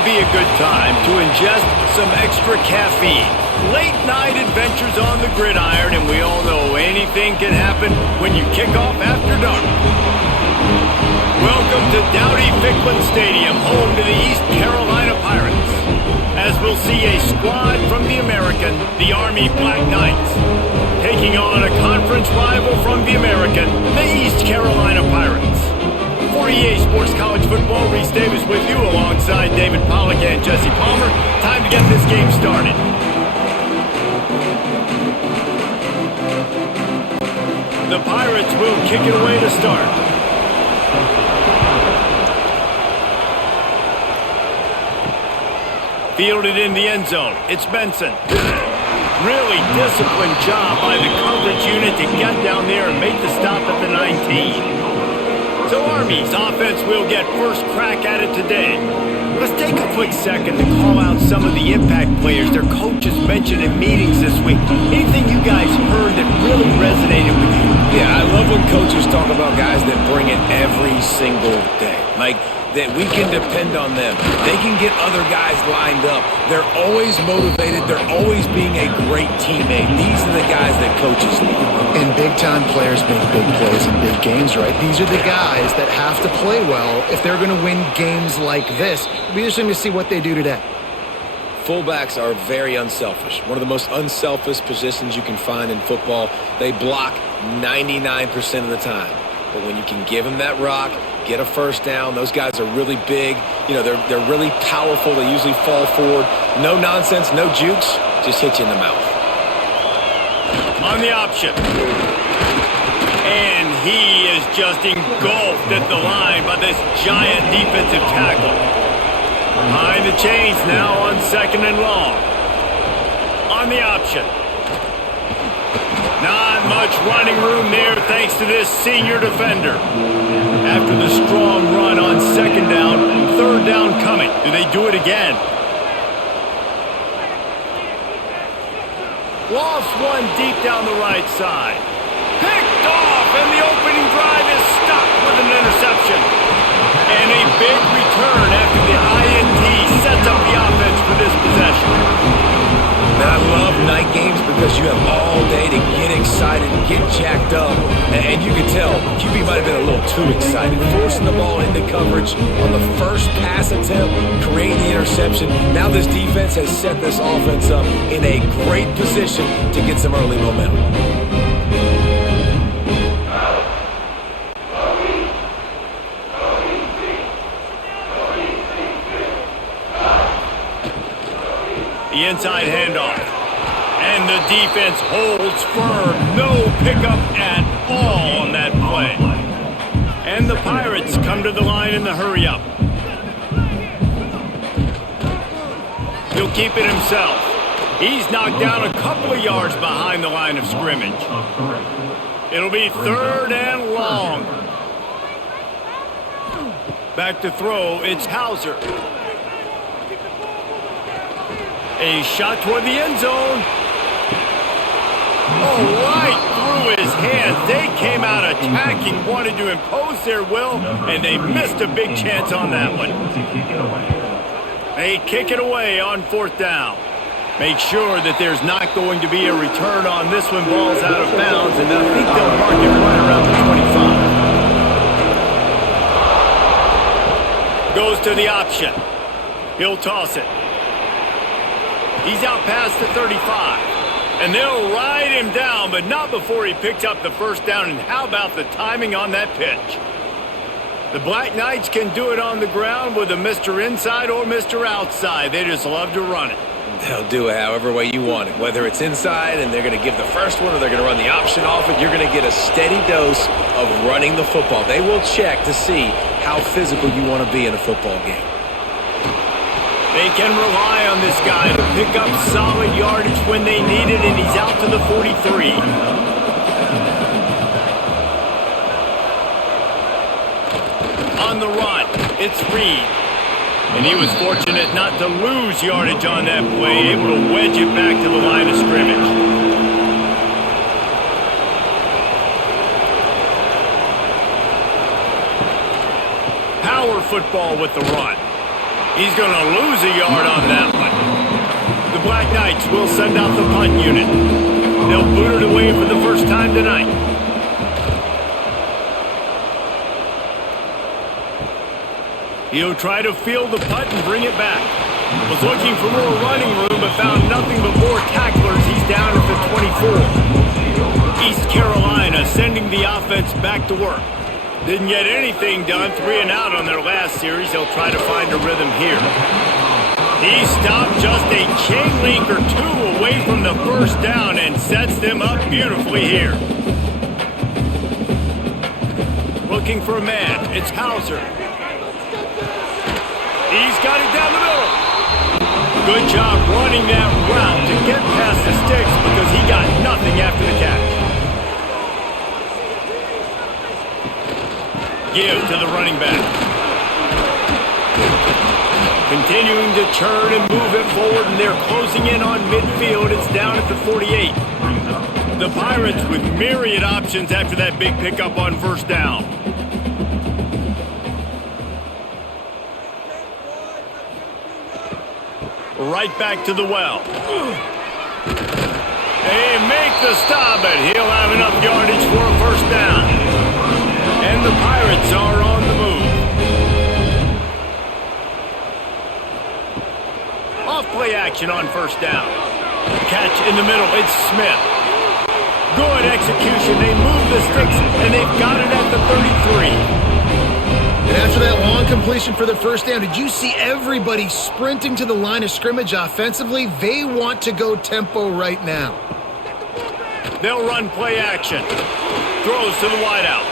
would be a good time to ingest some extra caffeine. Late night adventures on the gridiron, and we all know anything can happen when you kick off after dark. Welcome to Dowdy-Ficklen Stadium, home to the East Carolina Pirates, as we'll see a squad from the American, the Army Black Knights, taking on a conference rival from the American, the East Carolina Pirates. For EA Sports College Football, Reese Davis with you alongside David Pollack and Jesse Palmer. Time to get this game started. The Pirates will kick it away to start. Fielded in the end zone. It's Benson. Really disciplined job by the coverage unit to get down there and make the stop at the 19. So Army's offense will get first crack at it today. Let's take a quick second to call out some of the impact players their coaches mentioned in meetings this week. Anything you guys heard that really resonated with you? Yeah, I love when coaches talk about guys that bring it every single day. Like, that we can depend on them. They can get other guys lined up. They're always motivated. They're always being a great teammate. These are the guys that coaches love. And big-time players make big plays in big games, right? These are the guys that have to play well if they're going to win games like this. We're just going to see what they do today. Fullbacks are very unselfish. One of the most unselfish positions you can find in football. They block 99% of the time. But when you can give them that rock, get a first down, those guys are really big. You know, they're really powerful. They usually fall forward. No nonsense, no jukes, just hit you in the mouth. On the option. And he is just engulfed at the line by this giant defensive tackle. Behind the chains now on 2nd and long. On the option. Not much running room there thanks to this senior defender. After the strong run on 2nd down, 3rd down coming. Do they do it again? Lofts one deep down the right side. Picked off, and the opening drive is stopped with an interception. And a big return after the INT sets up the offense for this possession. Now, I love night games because you have all day to get excited, get jacked up. And you can tell QB might have been a little too excited. Forcing the ball into coverage on the first pass attempt, creating the interception. Now this defense has set this offense up in a great position to get some early momentum. The inside handoff. And the defense holds firm. No pickup at all on that play. And the Pirates come to the line in the hurry-up. He'll keep it himself. He's knocked down a couple of yards behind the line of scrimmage. It'll be 3rd and long. Back to throw, it's Hauser. A shot toward the end zone. Oh, right through his hands. They came out attacking, wanted to impose their will, and they missed a big chance on that one. They kick it away on 4th down. Make sure that there's not going to be a return on this one. Ball's out of bounds, and I think they'll mark it right around the 25. Goes to the option. He'll toss it. He's out past the 35. And they'll ride him down, but not before he picks up the first down. And how about the timing on that pitch? The Black Knights can do it on the ground with a Mr. Inside or Mr. Outside. They just love to run it. They'll do it however way you want it. Whether it's inside and they're going to give the first one or they're going to run the option off it, you're going to get a steady dose of running the football. They will check to see how physical you want to be in a football game. They can rely on this guy to pick up solid yardage when they need it, and he's out to the 43. On the run, it's Reed. And he was fortunate not to lose yardage on that play, able to wedge it back to the line of scrimmage. Power football with the run. He's going to lose a yard on that one. The Black Knights will send out the punt unit. They'll boot it away for the first time tonight. He'll try to field the punt and bring it back. Was looking for more running room, but found nothing but more tacklers. He's down at the 24. East Carolina sending the offense back to work. Didn't get anything done, 3 and out on their last series. They'll try to find a rhythm here. He stopped just a chain link or two away from the first down and sets them up beautifully here. Looking for a man. It's Hauser. He's got it down the middle. Good job running that route to get past the sticks because he got nothing after the catch. Give to the running back. Continuing to churn and move it forward, and they're closing in on midfield. It's down at the 48. The Pirates with myriad options after that big pickup on first down. Right back to the well. They make the stop, but he'll have enough yardage for a first down. And the Pirates are on the move. Off-play action on first down. Catch in the middle. It's Smith. Good execution. They move the sticks, and they've got it at the 33. And after that long completion for the first down, did you see everybody sprinting to the line of scrimmage offensively? They want to go tempo right now. They'll run play action. Throws to the wideout.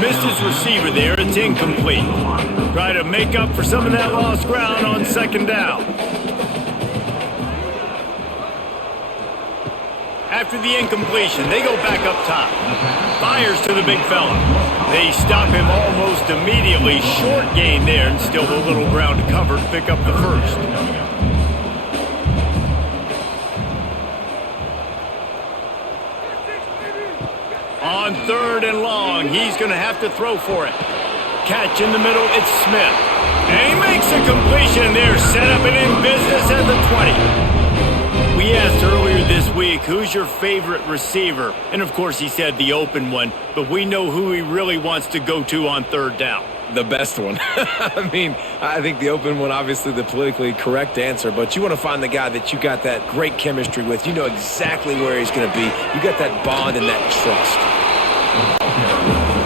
Missed his receiver there. It's incomplete. Try to make up for some of that lost ground on second down. After the incompletion, they go back up top. Fires to the big fella. They stop him almost immediately. Short gain there, and still a little ground to cover to pick up the first. On third and long, he's going to have to throw for it. Catch in the middle, it's Smith. And he makes a completion there, set up and in business at the 20. We asked earlier this week, who's your favorite receiver? And of course he said the open one, but we know who he really wants to go to on third down. The best one. I mean, I think the open one, obviously the politically correct answer, but you want to find the guy that you got that great chemistry with. You know exactly where he's going to be. You got that bond and that trust.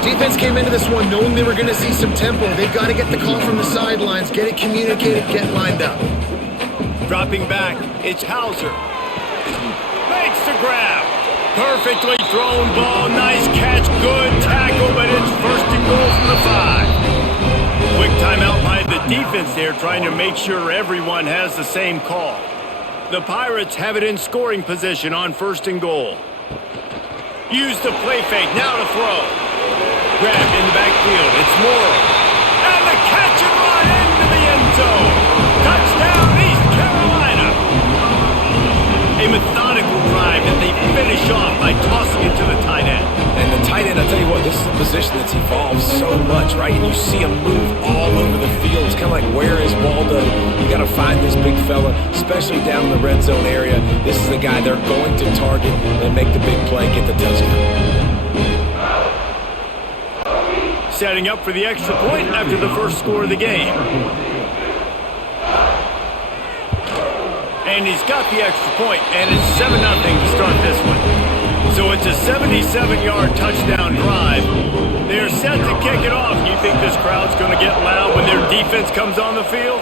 Defense came into this one knowing they were going to see some tempo. They've got to get the call from the sidelines, get it communicated, get lined up. Dropping back, it's Hauser. Makes the grab. Perfectly thrown ball, nice catch, good tackle, but it's first and goal from the 5. Quick timeout by the defense there, trying to make sure everyone has the same call. The Pirates have it in scoring position on first and goal. Use the play fake, now to throw. Grabbed in the backfield, it's Morrow. And the catch and run into the end zone. Touchdown, East Carolina. A methodical drive that they finish off by tossing it to the tight end. And the tight end, I'll tell you what, this is a position that's evolved so much, right? And you see him move all over the field. It's kind of like, where is Waldo? You got to find this big fella, especially down in the red zone area. This is the guy they're going to target and make the big play, get the touchdown. Setting up for the extra point after the first score of the game. And he's got the extra point, and it's 7-0 to start this one. So it's a 77-yard touchdown drive. They're set to kick it off. You think this crowd's going to get loud when their defense comes on the field?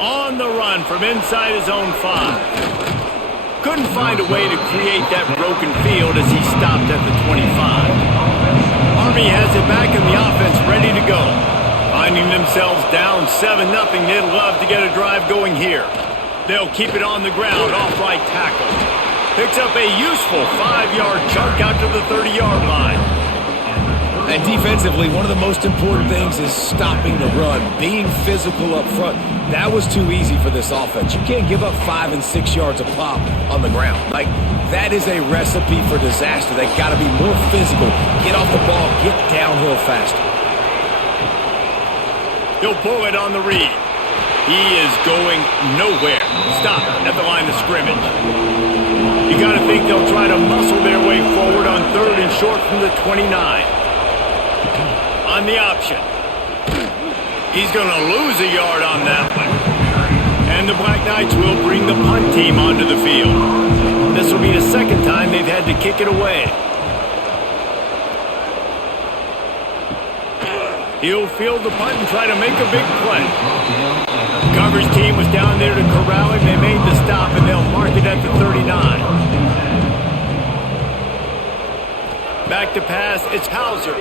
On the run from inside his own 5. Couldn't find a way to create that broken field as he stopped at the 25. Army has it back in the offense ready to go. Finding themselves down 7-0, they'd love to get a drive going here. They'll keep it on the ground, off right tackle. Picks up a useful 5-yard chunk out to the 30-yard line. And defensively, one of the most important things is stopping the run, being physical up front. That was too easy for this offense. You can't give up 5 and 6 yards a pop on the ground. Like, that is a recipe for disaster. They got to be more physical, get off the ball, get downhill faster. He'll pull it on the read. He is going nowhere. Stop at the line of scrimmage. You got to think they'll try to muscle their way forward on 3rd and short from the 29. On the option. He's going to lose a yard on that one. And the Black Knights will bring the punt team onto the field. This will be the second time they've had to kick it away. He'll field the punt and try to make a big play. The coverage team was down there to corral him. They made the stop, and they'll mark it at the 39. Back to pass, it's Hauser.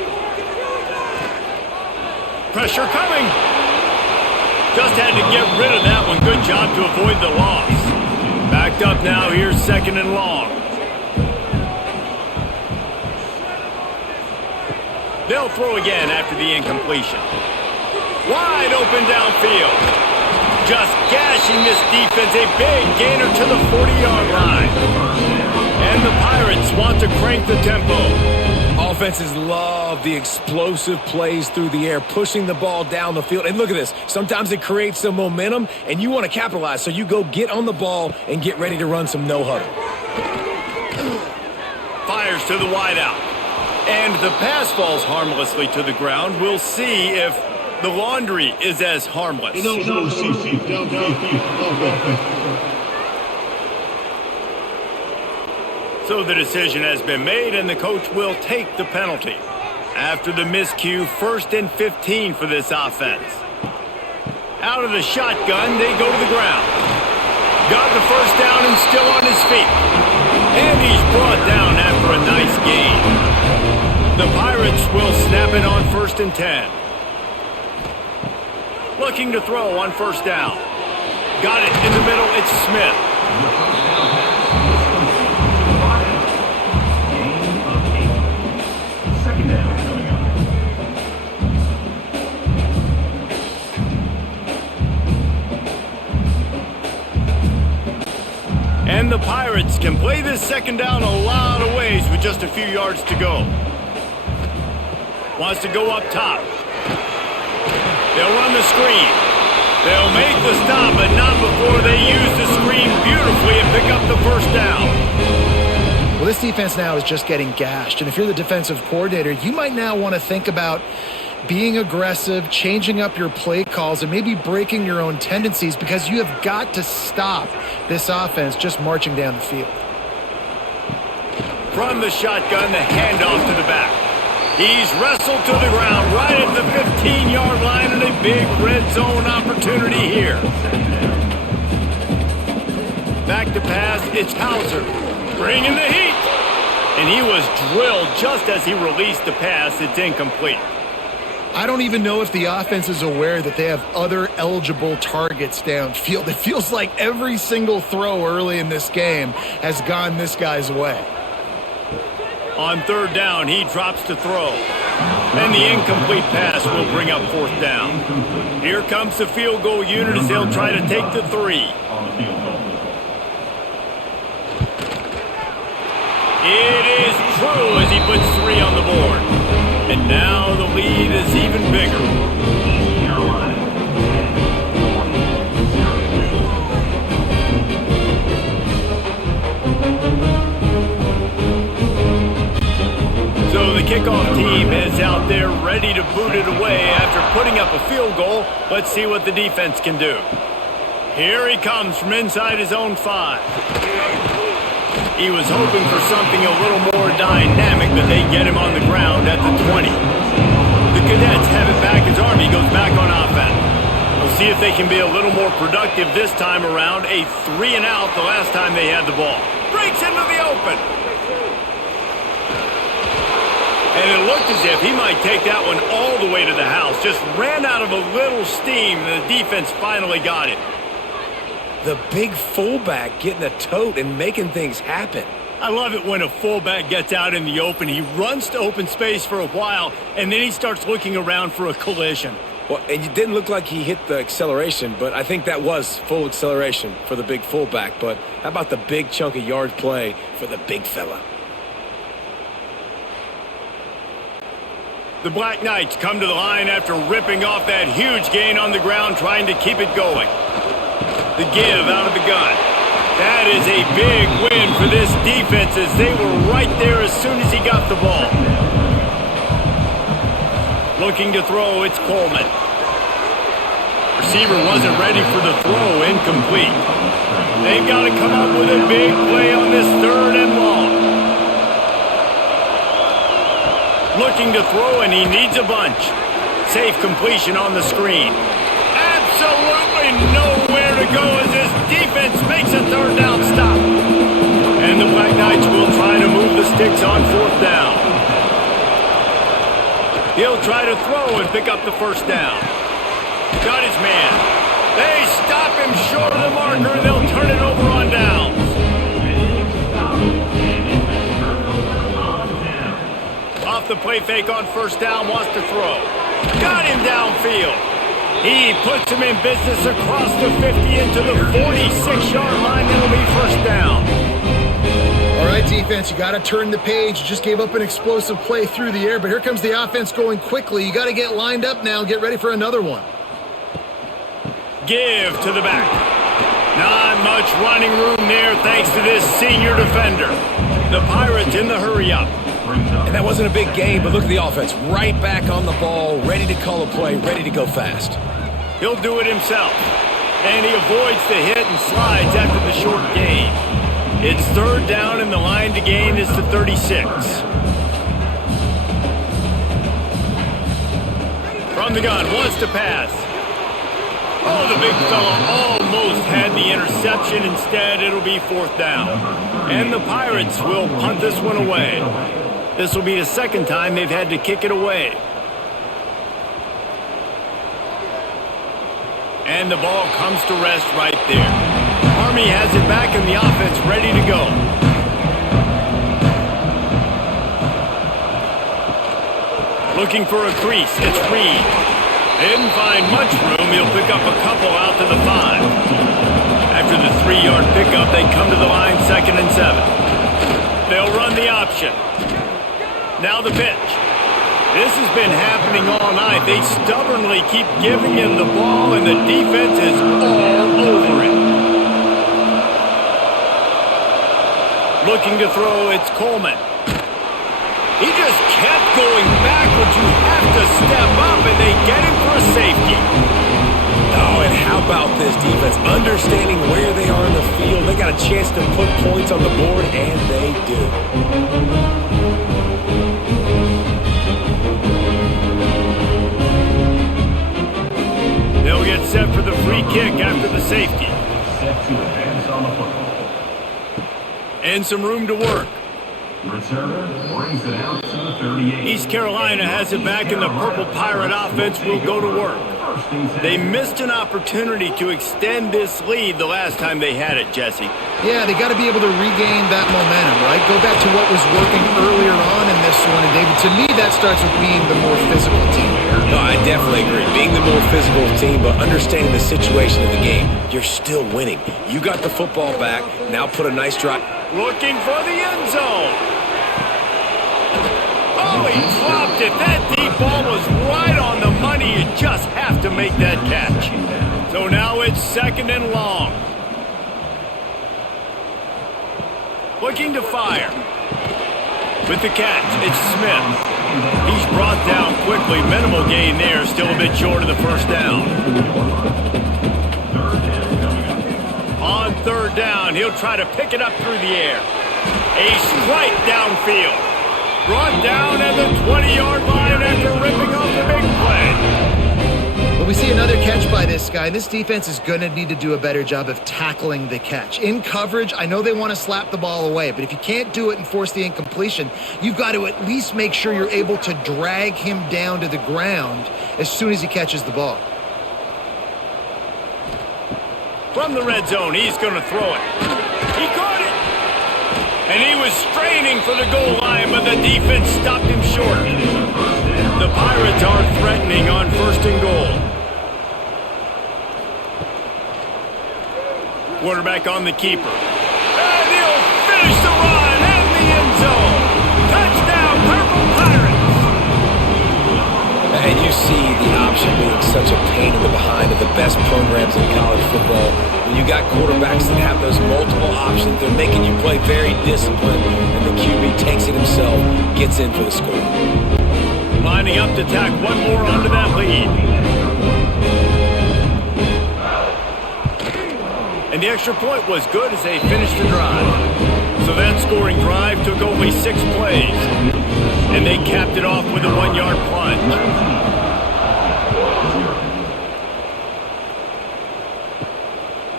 Pressure coming. Just had to get rid of that one. Good job to avoid the loss. Backed up now, here's 2nd and long. They'll throw again after the incompletion. Wide open downfield. Just gashing this defense. A big gainer to the 40-yard line. And the Pirates want to crank the tempo. Offenses love the explosive plays through the air, pushing the ball down the field. And look at this. Sometimes it creates some momentum, and you want to capitalize. So you go get on the ball and get ready to run some no-huddle. Fires to the wideout. And the pass falls harmlessly to the ground. We'll see if the laundry is as harmless. So the decision has been made, and the coach will take the penalty. After the miscue, 1st and 15 for this offense. Out of the shotgun, they go to the ground. Got the first down and still on his feet. And he's brought down after a nice gain. The Pirates will snap it on 1st and 10. Looking to throw on 1st down. Got it in the middle, it's Smith. And the Pirates can play this 2nd down a lot of ways with just a few yards to go. Wants to go up top. They'll run the screen. They'll make the stop, but not before they use the screen beautifully and pick up the 1st down. Well, this defense now is just getting gashed. And if you're the defensive coordinator, you might now want to think about being aggressive, changing up your play calls, and maybe breaking your own tendencies, because you have got to stop this offense just marching down the field. From the shotgun, the handoff to the back. He's wrestled to the ground right at the 15-yard line, and a big red zone opportunity here. Back to pass, it's Hauser. Bringing the heat. And he was drilled just as he released the pass. It's incomplete. I don't even know if the offense is aware that they have other eligible targets downfield. It feels like every single throw early in this game has gone this guy's way. On 3rd down, he drops to throw. And the incomplete pass will bring up 4th down. Here comes the field goal unit as they'll try to take the 3. It is true as he puts 3 on the board. And now the lead is even bigger. So the kickoff team is out there ready to boot it away after putting up a field goal. Let's see what the defense can do. Here he comes from inside his own 5. He was hoping for something a little more dynamic, but they get him on the ground at the 20. The Cadets have it back as Army goes back on offense. We'll see if they can be a little more productive this time around. A 3 and out the last time they had the ball. Breaks into the open. And it looked as if he might take that one all the way to the house. Just ran out of a little steam, and the defense finally got it. The big fullback getting a tote and making things happen. I love it when a fullback gets out in the open. He runs to open space for a while, and then he starts looking around for a collision. Well, and it didn't look like he hit the acceleration, but I think that was full acceleration for the big fullback. But how about the big chunk of yard play for the big fella? The Black Knights come to the line after ripping off that huge gain on the ground, trying to keep it going. The give out of the gun. That is a big win for this defense as they were right there as soon as he got the ball. Looking to throw, it's Coleman. Receiver wasn't ready for the throw, incomplete. They've got to come up with a big play on this 3rd and long. Looking to throw, and he needs a bunch. Safe completion on the screen. Absolutely nowhere to go as this defense makes a 3rd down stop. And the Black Knights will try to move the sticks on 4th down. He'll try to throw and pick up the 1st down. Got his man. They stop him short of the marker, and they'll turn it over on downs. Off the play fake on 1st down, wants to throw. Got him downfield. He puts him in business across the 50 into the 46-yard line. That'll be 1st down. All right, defense, you got to turn the page. You just gave up an explosive play through the air, but here comes the offense going quickly. You got to get lined up now, get ready for another one. Give to the back. Not much running room there thanks to this senior defender. The Pirates in the hurry-up. And that wasn't a big gain, but look at the offense. Right back on the ball, ready to call a play, ready to go fast. He'll do it himself. And he avoids the hit and slides after the short gain. It's 3rd down, and the line to gain is the 36. From the gun, wants to pass. Oh, the big fella almost had the interception. Instead, it'll be 4th down. And the Pirates will punt this one away. This will be the 2nd time they've had to kick it away. And the ball comes to rest right there. Army has it back and the offense ready to go. Looking for a crease, it's Reed. They didn't find much room. He'll pick up a couple out to the 5. After the 3-yard pickup, they come to the line 2nd and 7. They'll run the option. Now the pitch. This has been happening all night. They stubbornly keep giving him the ball, and the defense is all over it. Looking to throw, it's Coleman. He just kept going backwards. You have to step up, and they get him for a safety. Oh, and how about this defense? Understanding where they are in the field. They got a chance to put points on the board, and they do. They'll get set for the free kick after the safety. Set to advance on the football. And some room to work. Returner brings it out to the 38. East Carolina has it back, and the Purple Pirate offense will go to work. They missed an opportunity to extend this lead the last time they had it, Jesse. Yeah, they got to be able to regain that momentum, right? Go back to what was working earlier on in this one. And David, to me, that starts with being the more physical team. No, I definitely agree. Being the more physical team, but understanding the situation of the game. You're still winning. You got the football back. Now put a nice drive. Looking for the end zone. Oh, he dropped it. That deep ball was right on the money. You just have to make that catch. So now it's 2nd and long. Looking to fire. With the catch, it's Smith. He's brought down quickly. Minimal gain there. Still a bit short of the 1st down. On 3rd down, he'll try to pick it up through the air. A strike downfield. Brought down at the 20-yard line after ripping off the big play. But we see another catch by this guy. This defense is going to need to do a better job of tackling the catch. In coverage, I know they want to slap the ball away, but if you can't do it and force the incompletion, you've got to at least make sure you're able to drag him down to the ground as soon as he catches the ball. From the red zone, he's going to throw it. He caught it! And he was straining for the goal line, but the defense stopped him short. The Pirates are threatening on 1st and goal. Quarterback on the keeper. And he'll finish the run in the end zone. Touchdown, Purple Pirates! And you see the option being such a pain in the behind of the best programs in college football. When you got quarterbacks that have those multiple options, they're making you play very disciplined, and the QB takes it himself, gets in for the score. Lining up to tack one more onto that lead. And the extra point was good as they finished the drive. So that scoring drive took only 6 plays. And they capped it off with a 1-yard plunge.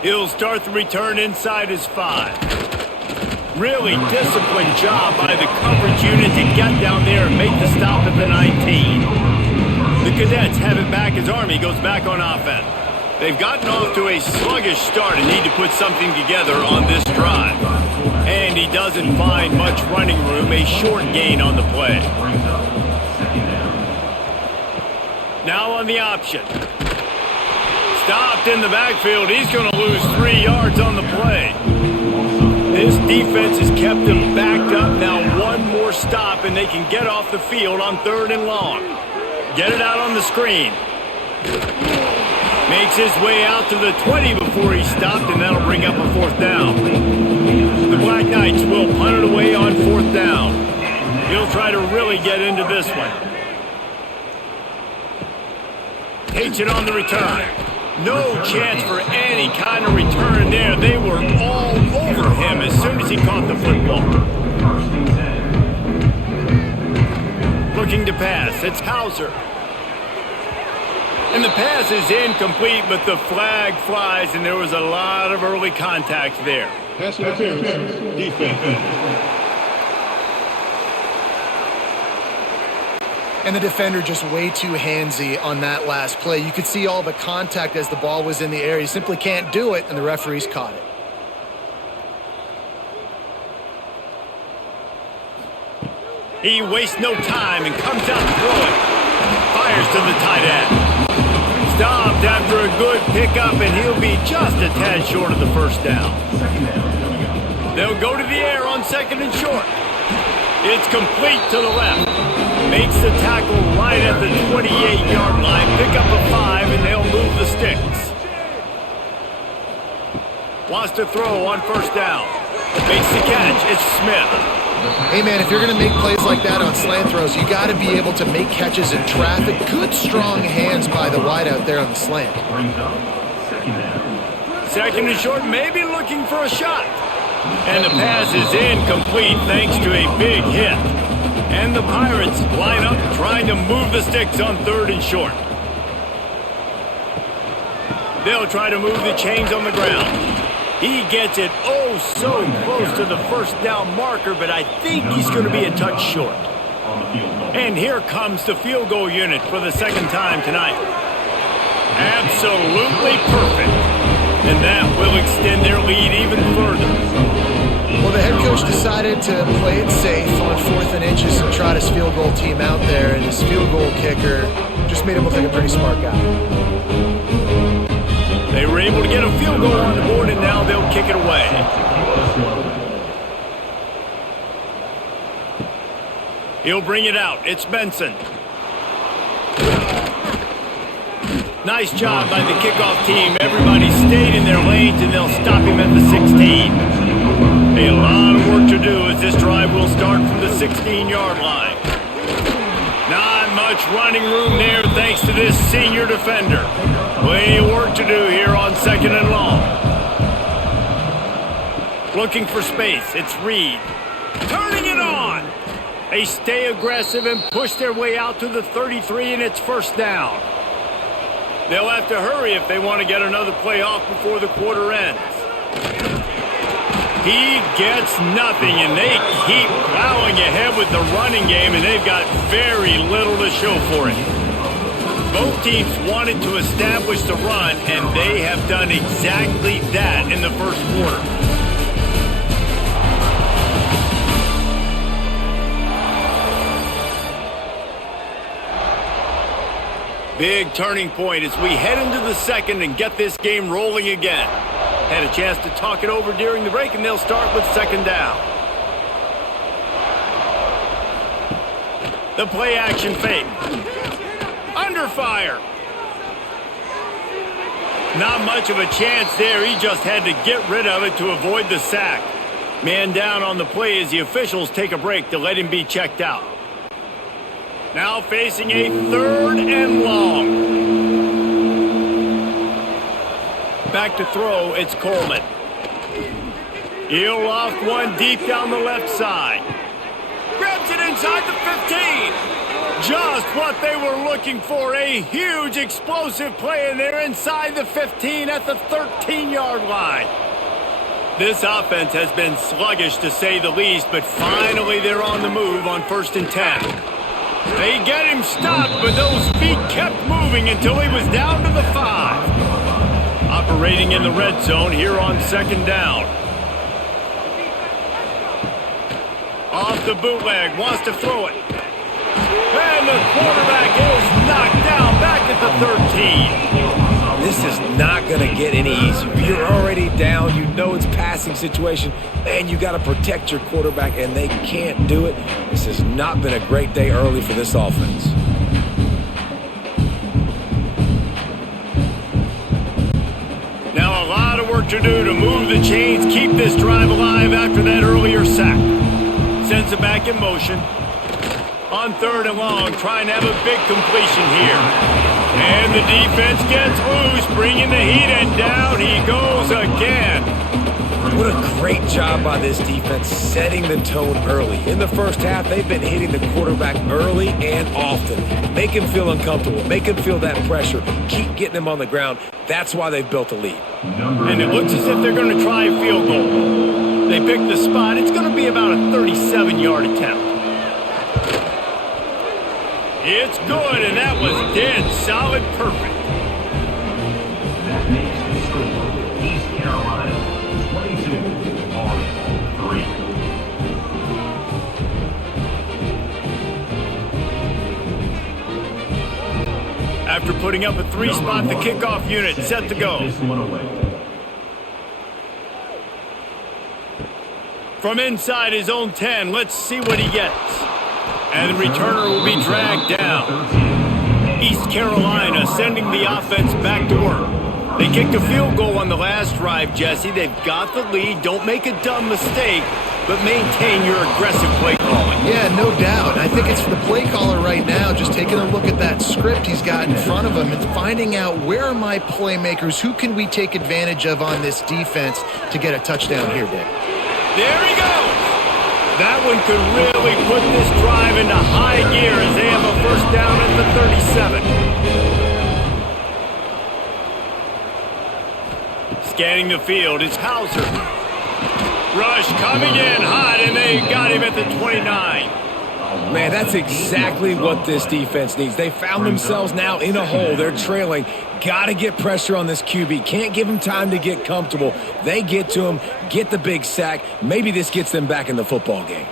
He'll start the return inside his 5. Really disciplined job by the coverage unit to get down there and make the stop at the 19. The Cadets have it back as Army goes back on offense. They've gotten off to a sluggish start and need to put something together on this drive. And he doesn't find much running room, a short gain on the play. Now on the option. Stopped in the backfield. He's going to lose 3 yards on the play. This defense has kept them backed up. Now one more stop and they can get off the field on 3rd and long. Get it out on the screen. Makes his way out to the 20 before he stopped, and that'll bring up a 4th down. The Black Knights will punt it away on 4th down. He'll try to really get into this one. Takes it on the return. No chance for any kind of return there. They were all over him as soon as he caught the football. Looking to pass. It's Hauser. And the pass is incomplete, but the flag flies, and there was a lot of early contact there. Pass interference, defense. And the defender just way too handsy on that last play. You could see all the contact as the ball was in the air. He simply can't do it, and the referees caught it. He wastes no time and comes out throwing. Fires to the tight end. Stopped after a good pickup, and he'll be just a tad short of the 1st down. They'll go to the air on 2nd and short. It's complete to the left. Makes the tackle right at the 28-yard line. Pick up a 5, and they'll move the sticks. Wants to throw on 1st down. Makes the catch. It's Smith. Hey, man, if you're going to make plays like that on slant throws, you got to be able to make catches in traffic. Good, strong hands by the wideout there on the slant. 2nd and short, maybe looking for a shot. And the pass is incomplete thanks to a big hit. And the Pirates line up trying to move the sticks on 3rd and short. They'll try to move the chains on the ground. He gets it oh so close to the 1st down marker, but I think he's going to be a touch short. And here comes the field goal unit for the 2nd time tonight. Absolutely perfect. And that will extend their lead even further. Well, the head coach decided to play it safe on 4th and inches and trot his field goal team out there, and his field goal kicker just made him look like a pretty smart guy. They were able to get a field goal on the board, and now they'll kick it away. He'll bring it out. It's Benson. Nice job by the kickoff team. Everybody stayed in their lanes, and they'll stop him at the 16. A lot of work to do as this drive will start from the 16-yard line. Not much running room there thanks to this senior defender. Plenty of work to do here on 2nd and long. Looking for space. It's Reed. Turning it on. They stay aggressive and push their way out to the 33, and it's 1st down. They'll have to hurry if they want to get another play off before the quarter ends. He gets nothing, and they keep plowing ahead with the running game, and they've got very little to show for it. Both teams wanted to establish the run, and they have done exactly that in the 1st quarter. Big turning point as we head into the 2nd and get this game rolling again. Had a chance to talk it over during the break, and they'll start with 2nd down. The play action fake. fire. Not much of a chance there. He just had to get rid of it to avoid the sack. Man down on the play as the officials take a break to let him be checked out. Now facing a 3rd and long. Back to throw, it's Coleman. He'll loft one deep down the left side. Grabs it inside the 15. Just what they were looking for. A huge explosive play in there inside the 15 at the 13-yard line. This offense has been sluggish to say the least, but finally they're on the move on 1st and 10. They get him stopped, but those feet kept moving until he was down to the 5. Operating in the red zone here on 2nd down. Off the bootleg, wants to throw it. And the quarterback is knocked down back at the 13. This is not going to get any easier. You're already down. You know it's passing situation. And you got to protect your quarterback, and they can't do it. This has not been a great day early for this offense. Now a lot of work to do to move the chains, keep this drive alive after that earlier sack. Sends it back in motion. On 3rd and long, trying to have a big completion here. And the defense gets loose, bringing the heat, and down he goes again. What a great job by this defense setting the tone early. In the first half, they've been hitting the quarterback early and often. Make him feel uncomfortable. Make him feel that pressure. Keep getting him on the ground. That's why they've built a lead. And it looks as if they're going to try a field goal. They pick the spot. It's going to be about a 37-yard attempt. It's good, and that was dead solid perfect. That makes the score East Carolina 22-3. After putting up a 3-spot, the kickoff unit set to go. This one away. From inside his own 10, let's see what he gets. And the returner will be dragged down. East Carolina sending the offense back to work. They kicked a field goal on the last drive, Jesse. They've got the lead. Don't make a dumb mistake, but maintain your aggressive play calling. Yeah, no doubt. I think it's for the play caller right now, just taking a look at that script he's got in front of him and finding out where are my playmakers, who can we take advantage of on this defense to get a touchdown here, Dick. There he goes. That one could really put this drive into high gear as they have a 1st down at the 37. Scanning the field, it's Hauser. Rush coming in hot, and they got him at the 29. Man, that's exactly what this defense needs. They found themselves now in a hole. They're trailing. Got to get pressure on this QB. Can't give him time to get comfortable. They get to him, get the big sack. Maybe this gets them back in the football game.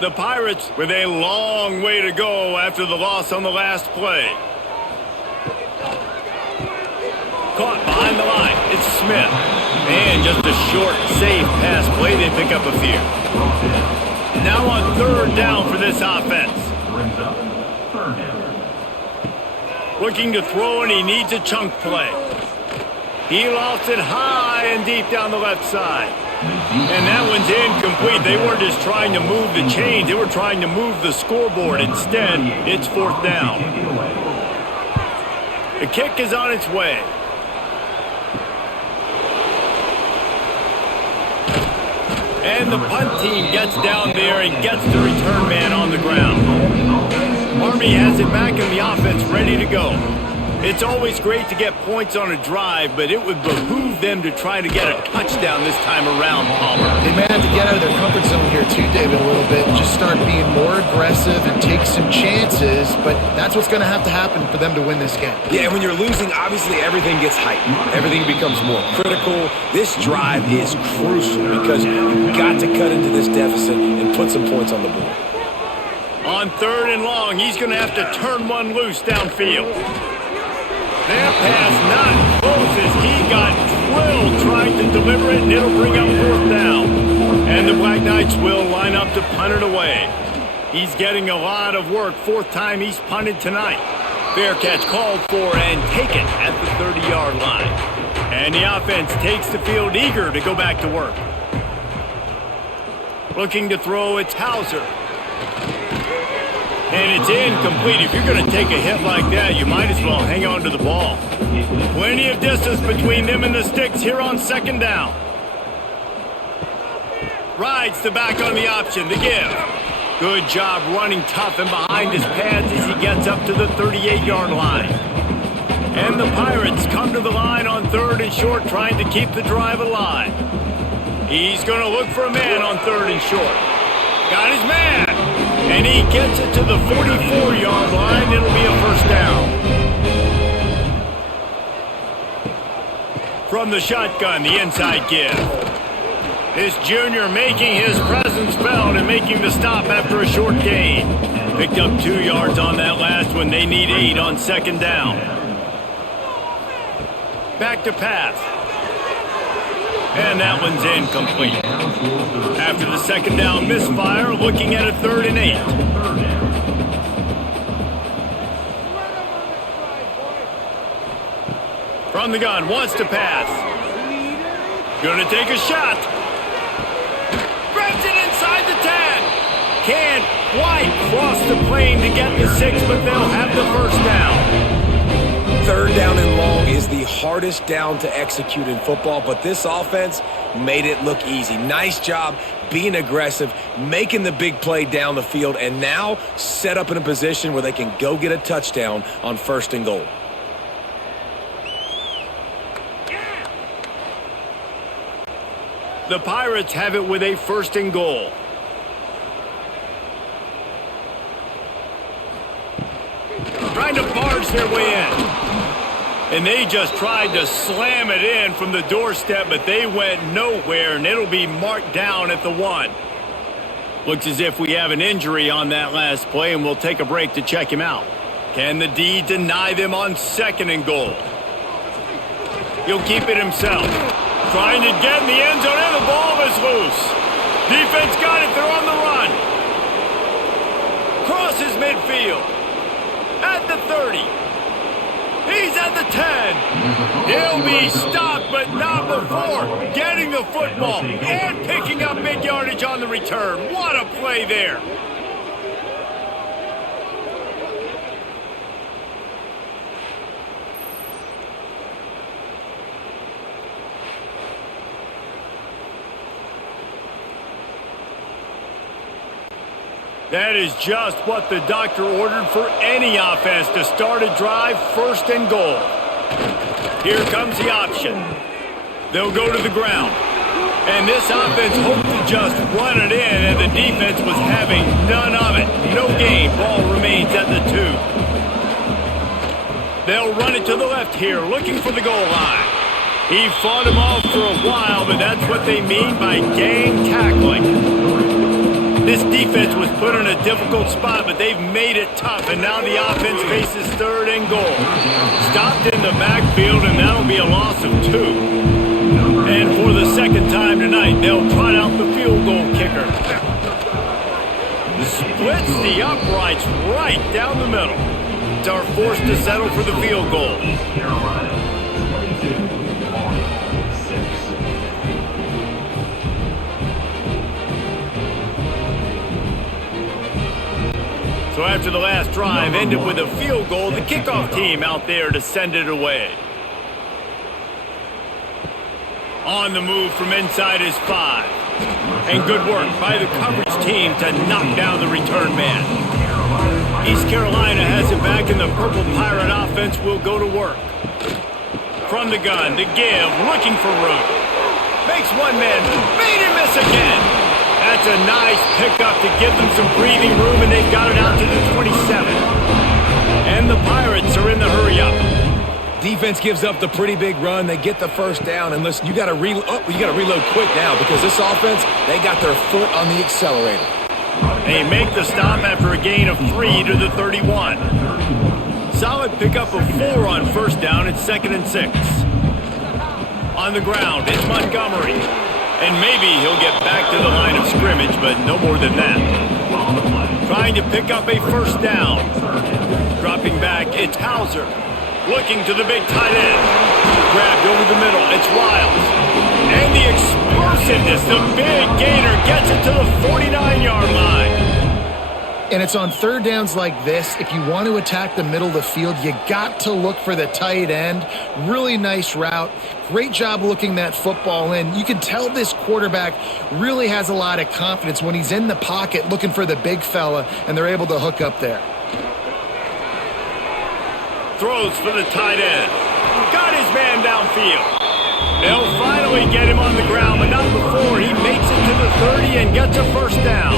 The Pirates with a long way to go after the loss on the last play. Caught behind the line. It's Smith. And just a short, safe pass play. They pick up a few. Now on 3rd down for this offense. Brings up 3rd down. Looking to throw, and he needs a chunk play. He lofts it high and deep down the left side. And that one's incomplete. They weren't just trying to move the chains. They were trying to move the scoreboard. Instead, it's 4th down. The kick is on its way. And the punt team gets down there and gets the return man on the ground. Army has it back in the offense ready to go. It's always great to get points on a drive, but it would behoove them to try to get a touchdown this time around, Palmer. They may have to get out of their comfort zone here too, David, a little bit, and just start being more aggressive and take some chances, but that's what's going to happen for them to win this game. Yeah, and when you're losing, obviously everything gets heightened. Everything becomes more critical. This drive is crucial because you've got to cut into this deficit and put some points on the board. On 3rd and long, he's going to have to turn one loose downfield. That pass not close as he got drilled trying to deliver it, and it'll bring up 4th down. And the Black Knights will line up to punt it away. He's getting a lot of work. Fourth time he's punted tonight. Fair catch called for and taken at the 30-yard line. And the offense takes the field eager to go back to work. Looking to throw, it's Hauser. And it's incomplete. If you're going to take a hit like that, you might as well hang on to the ball. Plenty of distance between them and the sticks here on second down. Rides the back on the option, the give. Good job running tough and behind his pads as he gets up to the 38-yard line. And the Pirates come to the line on third and short, trying to keep the drive alive. He's going to look for a man on third and short. Got his man. And he gets it to the 44-yard line. It'll be a first down. From the shotgun, the inside give. This junior making his presence felt and making the stop after a short gain. Picked up 2 yards on that last one. They need 8 on second down. Back to pass. And that one's incomplete. After the second down misfire, looking at a 3rd and 8. From the gun, wants to pass. Gonna take a shot. Grabs it inside the 10. Can't quite cross the plane to get the 6, but they'll have the first down. 3rd down and long is the hardest down to execute in football, but this offense made it look easy. Nice job being aggressive, making the big play down the field, and now set up in a position where they can go get a touchdown on 1st and goal. The Pirates have it with a 1st and goal. Trying to barge their way in. And they just tried to slam it in from the doorstep, but they went nowhere, and it'll be marked down at the 1. Looks as if we have an injury on that last play, and we'll take a break to check him out. Can the D deny them on 2nd and goal? He'll keep it himself. Trying to get in the end zone, and the ball is loose. Defense got it. They're on the run. Crosses midfield. At the 30. He's at the 10. He'll be stopped, but not before getting the football and picking up mid-yardage on the return. What a play there. That is just what the doctor ordered for any offense to start a drive, 1st and goal. Here comes the option. They'll go to the ground. And this offense hoped to just run it in, and the defense was having none of it. No gain. Ball remains at the 2. They'll run it to the left here, looking for the goal line. He fought him off for a while, but that's what they mean by gang tackling. This defense was put in a difficult spot, but they've made it tough, and now the offense faces 3rd and goal. Stopped in the backfield, and that'll be a loss of 2. And for the 2nd time tonight, they'll trot out the field goal kicker. Splits the uprights right down the middle. Are forced to settle for the field goal. So after the last drive ended with a field goal, the kickoff team out there to send it away. On the move from inside is 5. And good work by the coverage team to knock down the return man. East Carolina has it back, and the Purple Pirate offense will go to work. From the gun, the give, looking for room. Makes one man, made him miss again. That's a nice pickup to give them some breathing room, and they've got it out to the 27. And the Pirates are in the hurry-up. Defense gives up the pretty big run. They get the first down, and listen, you got to reload quick now because this offense, they got their foot on the accelerator. They make the stop after a gain of 3 to the 31. Solid pickup of 4 on 1st down. It's 2nd and 6. On the ground, it's Montgomery. And maybe he'll get back to the line of scrimmage, but no more than that. trying to pick up a first down. Dropping back, it's Hauser. Looking to the big tight end. Grabbed over the middle, it's Riles. And the explosiveness, the big gainer gets it to the 49-yard line. And it's on third downs like this, if you want to attack the middle of the field, you got to look for the tight end. Really nice route. Great job looking that football in. You can tell this quarterback really has a lot of confidence when he's in the pocket looking for the big fella, and they're able to hook up there. Throws for the tight end. Got his man downfield. They'll finally get him on the ground, but not before he makes it to the 30 and gets a first down.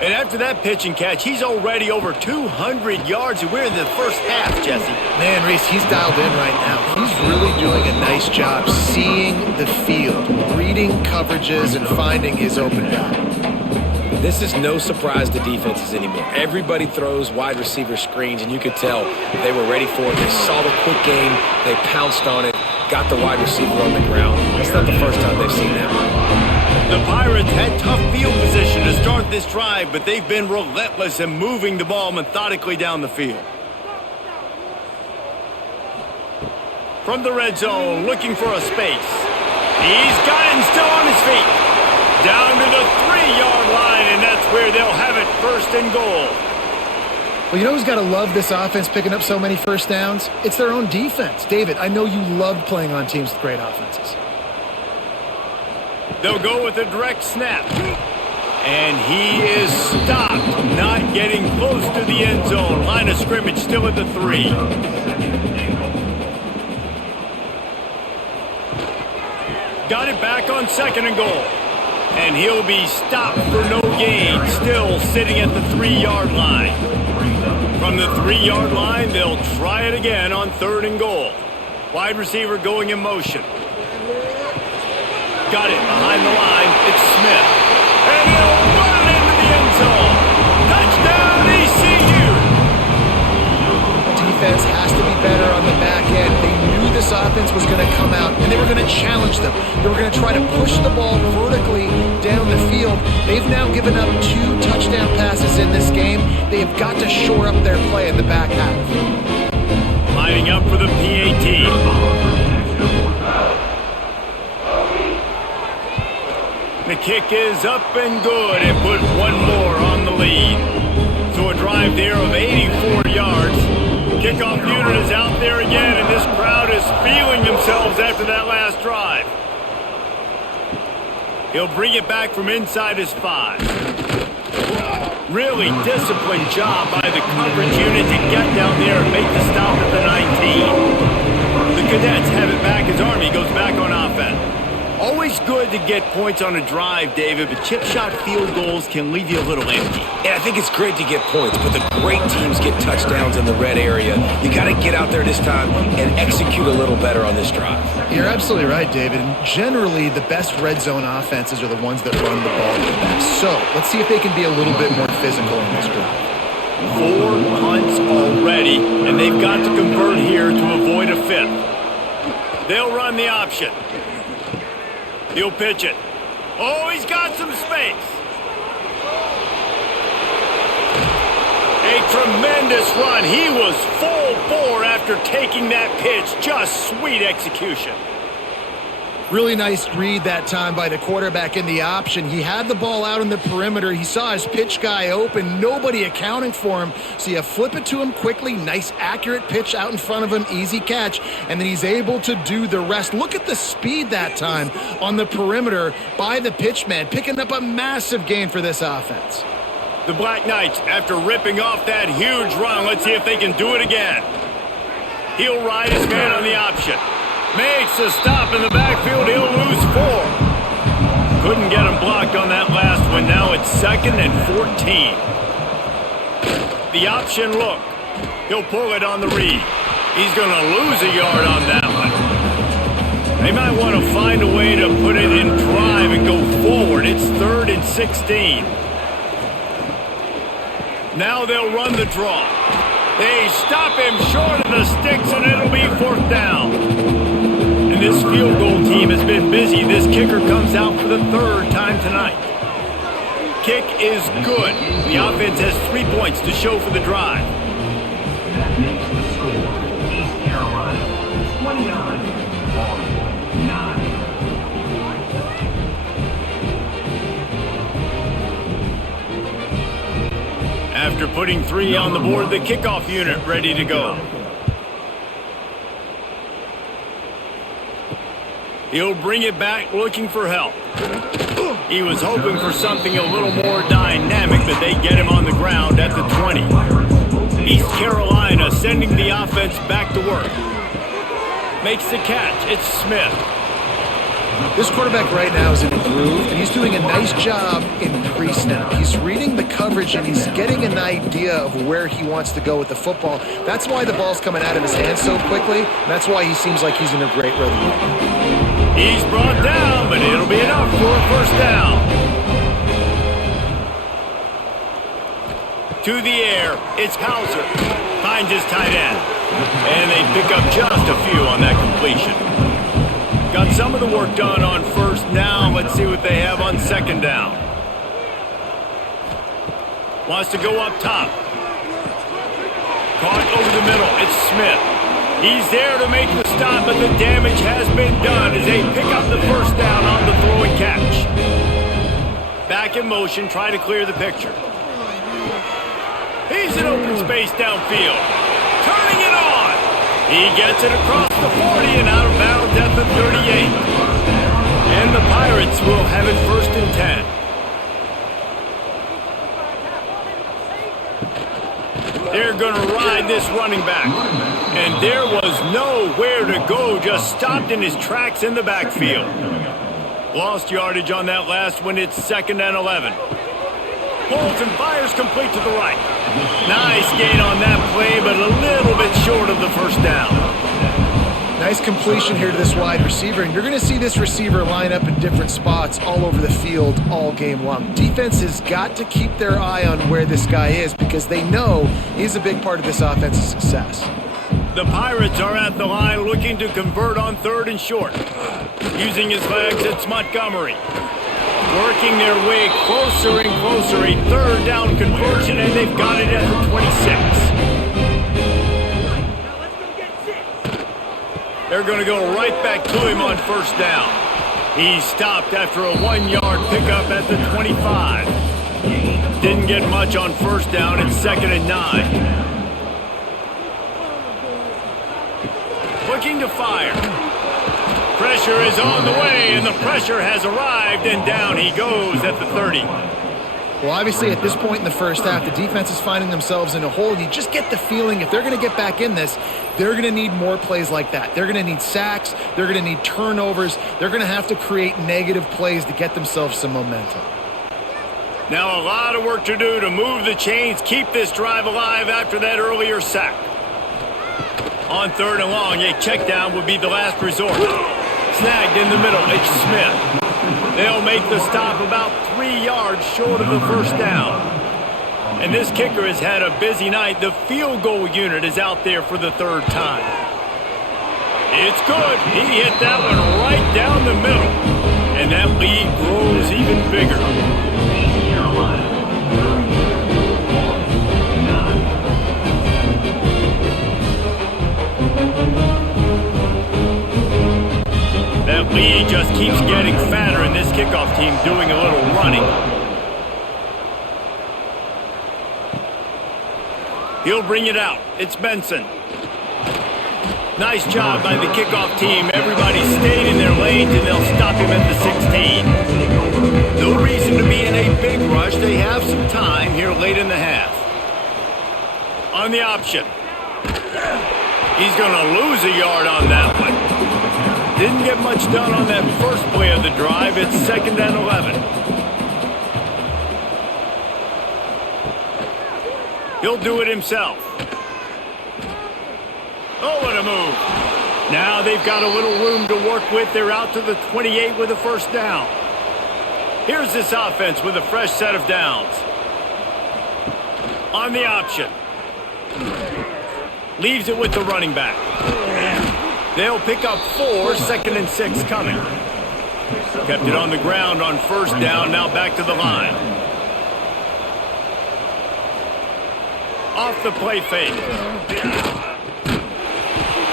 And after that pitch and catch, he's already over 200 yards, and we're in the first half, Jesse. Man, Reese, he's dialed in right now. He's really doing a nice job seeing the field, reading coverages, and finding his open guy. This is no surprise to defenses anymore. Everybody throws wide receiver screens, and you could tell they were ready for it. They saw the quick game. They pounced on it, got the wide receiver on the ground. That's not the first time they've seen that. The Pirates had tough field position to start this drive, but they've been relentless in moving the ball methodically down the field. From the red zone, looking for a space. He's got it and still on his feet. Down to the 3-yard line, and that's where they'll have it, first and goal. Well, you know who's got to love this offense picking up so many first downs? It's their own defense. David, I know you loved playing on teams with great offenses. They'll go with a direct snap. And he is stopped, not getting close to the end zone. Line of scrimmage still at the 3. Got it back on second and goal. And he'll be stopped for no gain, still sitting at the 3-yard line. From the 3-yard line, they'll try it again on third and goal. Wide receiver going in motion. Got it behind the line. It's Smith. And he'll run it into the end zone. Touchdown, ECU! Defense has to be better on the back end. They knew this offense was going to come out, and they were going to challenge them. They were going to try to push the ball vertically down the field. They've now given up 2 touchdown passes in this game. They have got to shore up their play in the back half. Lining up for the PAT. The kick is up and good, and put one more on the lead. So a drive there of 84 yards. Kickoff unit is out there again, and this crowd is feeling themselves after that last drive. He'll bring it back from inside his 5. Really disciplined job by the coverage unit to get down there and make the stop at the 19. The Cadets have it back as Army goes back on offense. Always good to get points on a drive, David, but chip shot field goals can leave you a little empty. And I think it's great to get points, but the great teams get touchdowns in the red area. You got to get out there this time and execute a little better on this drive. You're absolutely right, David. And generally, the best red zone offenses are the ones that run the ball the best. So let's see if they can be a little bit more physical in this drive. 4 punts already, and they've got to convert here to avoid a 5th. They'll run the option. He'll pitch it. Oh, he's got some space. A tremendous run. He was full bore after taking that pitch. Just sweet execution. Really nice read that time by the quarterback in the option. He had the ball out on the perimeter. He saw his pitch guy open, nobody accounting for him. So you flip it to him quickly, nice accurate pitch out in front of him, easy catch, and then he's able to do the rest. Look at the speed that time on the perimeter by the pitchman, picking up a massive gain for this offense. The Black Knights, after ripping off that huge run, let's see if they can do it again. He'll ride his man on the option. Makes a stop in the backfield. He'll lose 4. Couldn't get him blocked on that last one. Now it's 2nd and 14. The option look. He'll pull it on the read. He's going to lose a yard on that one. They might want to find a way to put it in drive and go forward. It's 3rd and 16. Now they'll run the draw. They stop him short of the sticks, and it'll be 4th down. And this field goal team has been busy. This kicker comes out for the 3rd time tonight. kick is good. The offense has 3 points to show for the drive. That makes the score East Carolina 29, Army 9. After putting 3 on the board, the kickoff unit ready to go. He'll bring it back looking for help. He was hoping for something a little more dynamic, but they get him on the ground at the 20. East Carolina sending the offense back to work. Makes the catch. It's Smith. This quarterback right now is in a groove, and he's doing a nice job in pre-snap. He's reading the coverage, and he's getting an idea of where he wants to go with the football. That's why the ball's coming out of his hands so quickly, and that's why he seems like he's in a great rhythm. He's brought down, but it'll be enough for a first down. To the air, it's Hauser. Finds his tight end. And they pick up just a few on that completion. Got some of the work done on first. Now let's see what they have on second down. Wants to go up top. Caught over the middle. It's Smith. He's there to make the stop, but the damage has been done as they pick up the first down on the throw and catch. Back in motion, try to clear the picture. He's in open space downfield. Turning it on. He gets it across the 40 and out of bounds at the 38. And the Pirates will have it first and 10. They're going to ride this running back. And there was nowhere to go, just stopped in his tracks in the backfield. Lost yardage on that last one. It's 2nd and 11. Pulls and fires complete to the right. Nice gain on that play, but a little bit short of the first down. Nice completion here to this wide receiver, and you're going to see this receiver line up in different spots all over the field all game long. Defense has got to keep their eye on where this guy is because they know he's a big part of this offense's success. The Pirates are at the line looking to convert on 3rd and short. Using his legs, it's Montgomery. Working their way closer and closer, a 3rd down conversion, and they've got it at the 26. They're going to go right back to him on first down. He stopped after a 1-yard pickup at the 25. Didn't get much on first down. It's 2nd and 9. Looking to fire. Pressure is on the way, and the pressure has arrived, and down he goes at the 30. Well, obviously, at this point in the first half, the defense is finding themselves in a hole, and you just get the feeling if they're going to get back in this, they're going to need more plays like that. They're going to need sacks. They're going to need turnovers. They're going to have to create negative plays to get themselves some momentum. Now a lot of work to do to move the chains, keep this drive alive after that earlier sack. On 3rd and long, a check down would be the last resort. Snagged in the middle, it's Smith. They'll make the stop about 3 yards short of the first down. And this kicker has had a busy night. The field goal unit is out there for the 3rd time. It's good. He hit that one right down the middle. And that lead grows even bigger. That lead just keeps getting fatter, and this kickoff team doing a little running. He'll bring it out. It's Benson. Nice job by the kickoff team. Everybody stayed in their lanes, and they'll stop him at the 16. No reason to be in a big rush. They have some time here late in the half. On the option. He's going to lose a yard on that one. Didn't get much done on that first play of the drive. It's 2nd and 11. He'll do it himself. Oh, what a move. Now they've got a little room to work with. They're out to the 28 with a first down. Here's this offense with a fresh set of downs. On the option. Leaves it with the running back. They'll pick up 4, 2nd and 6 coming. Kept it on the ground on first down, now back to the line. Off the play fake.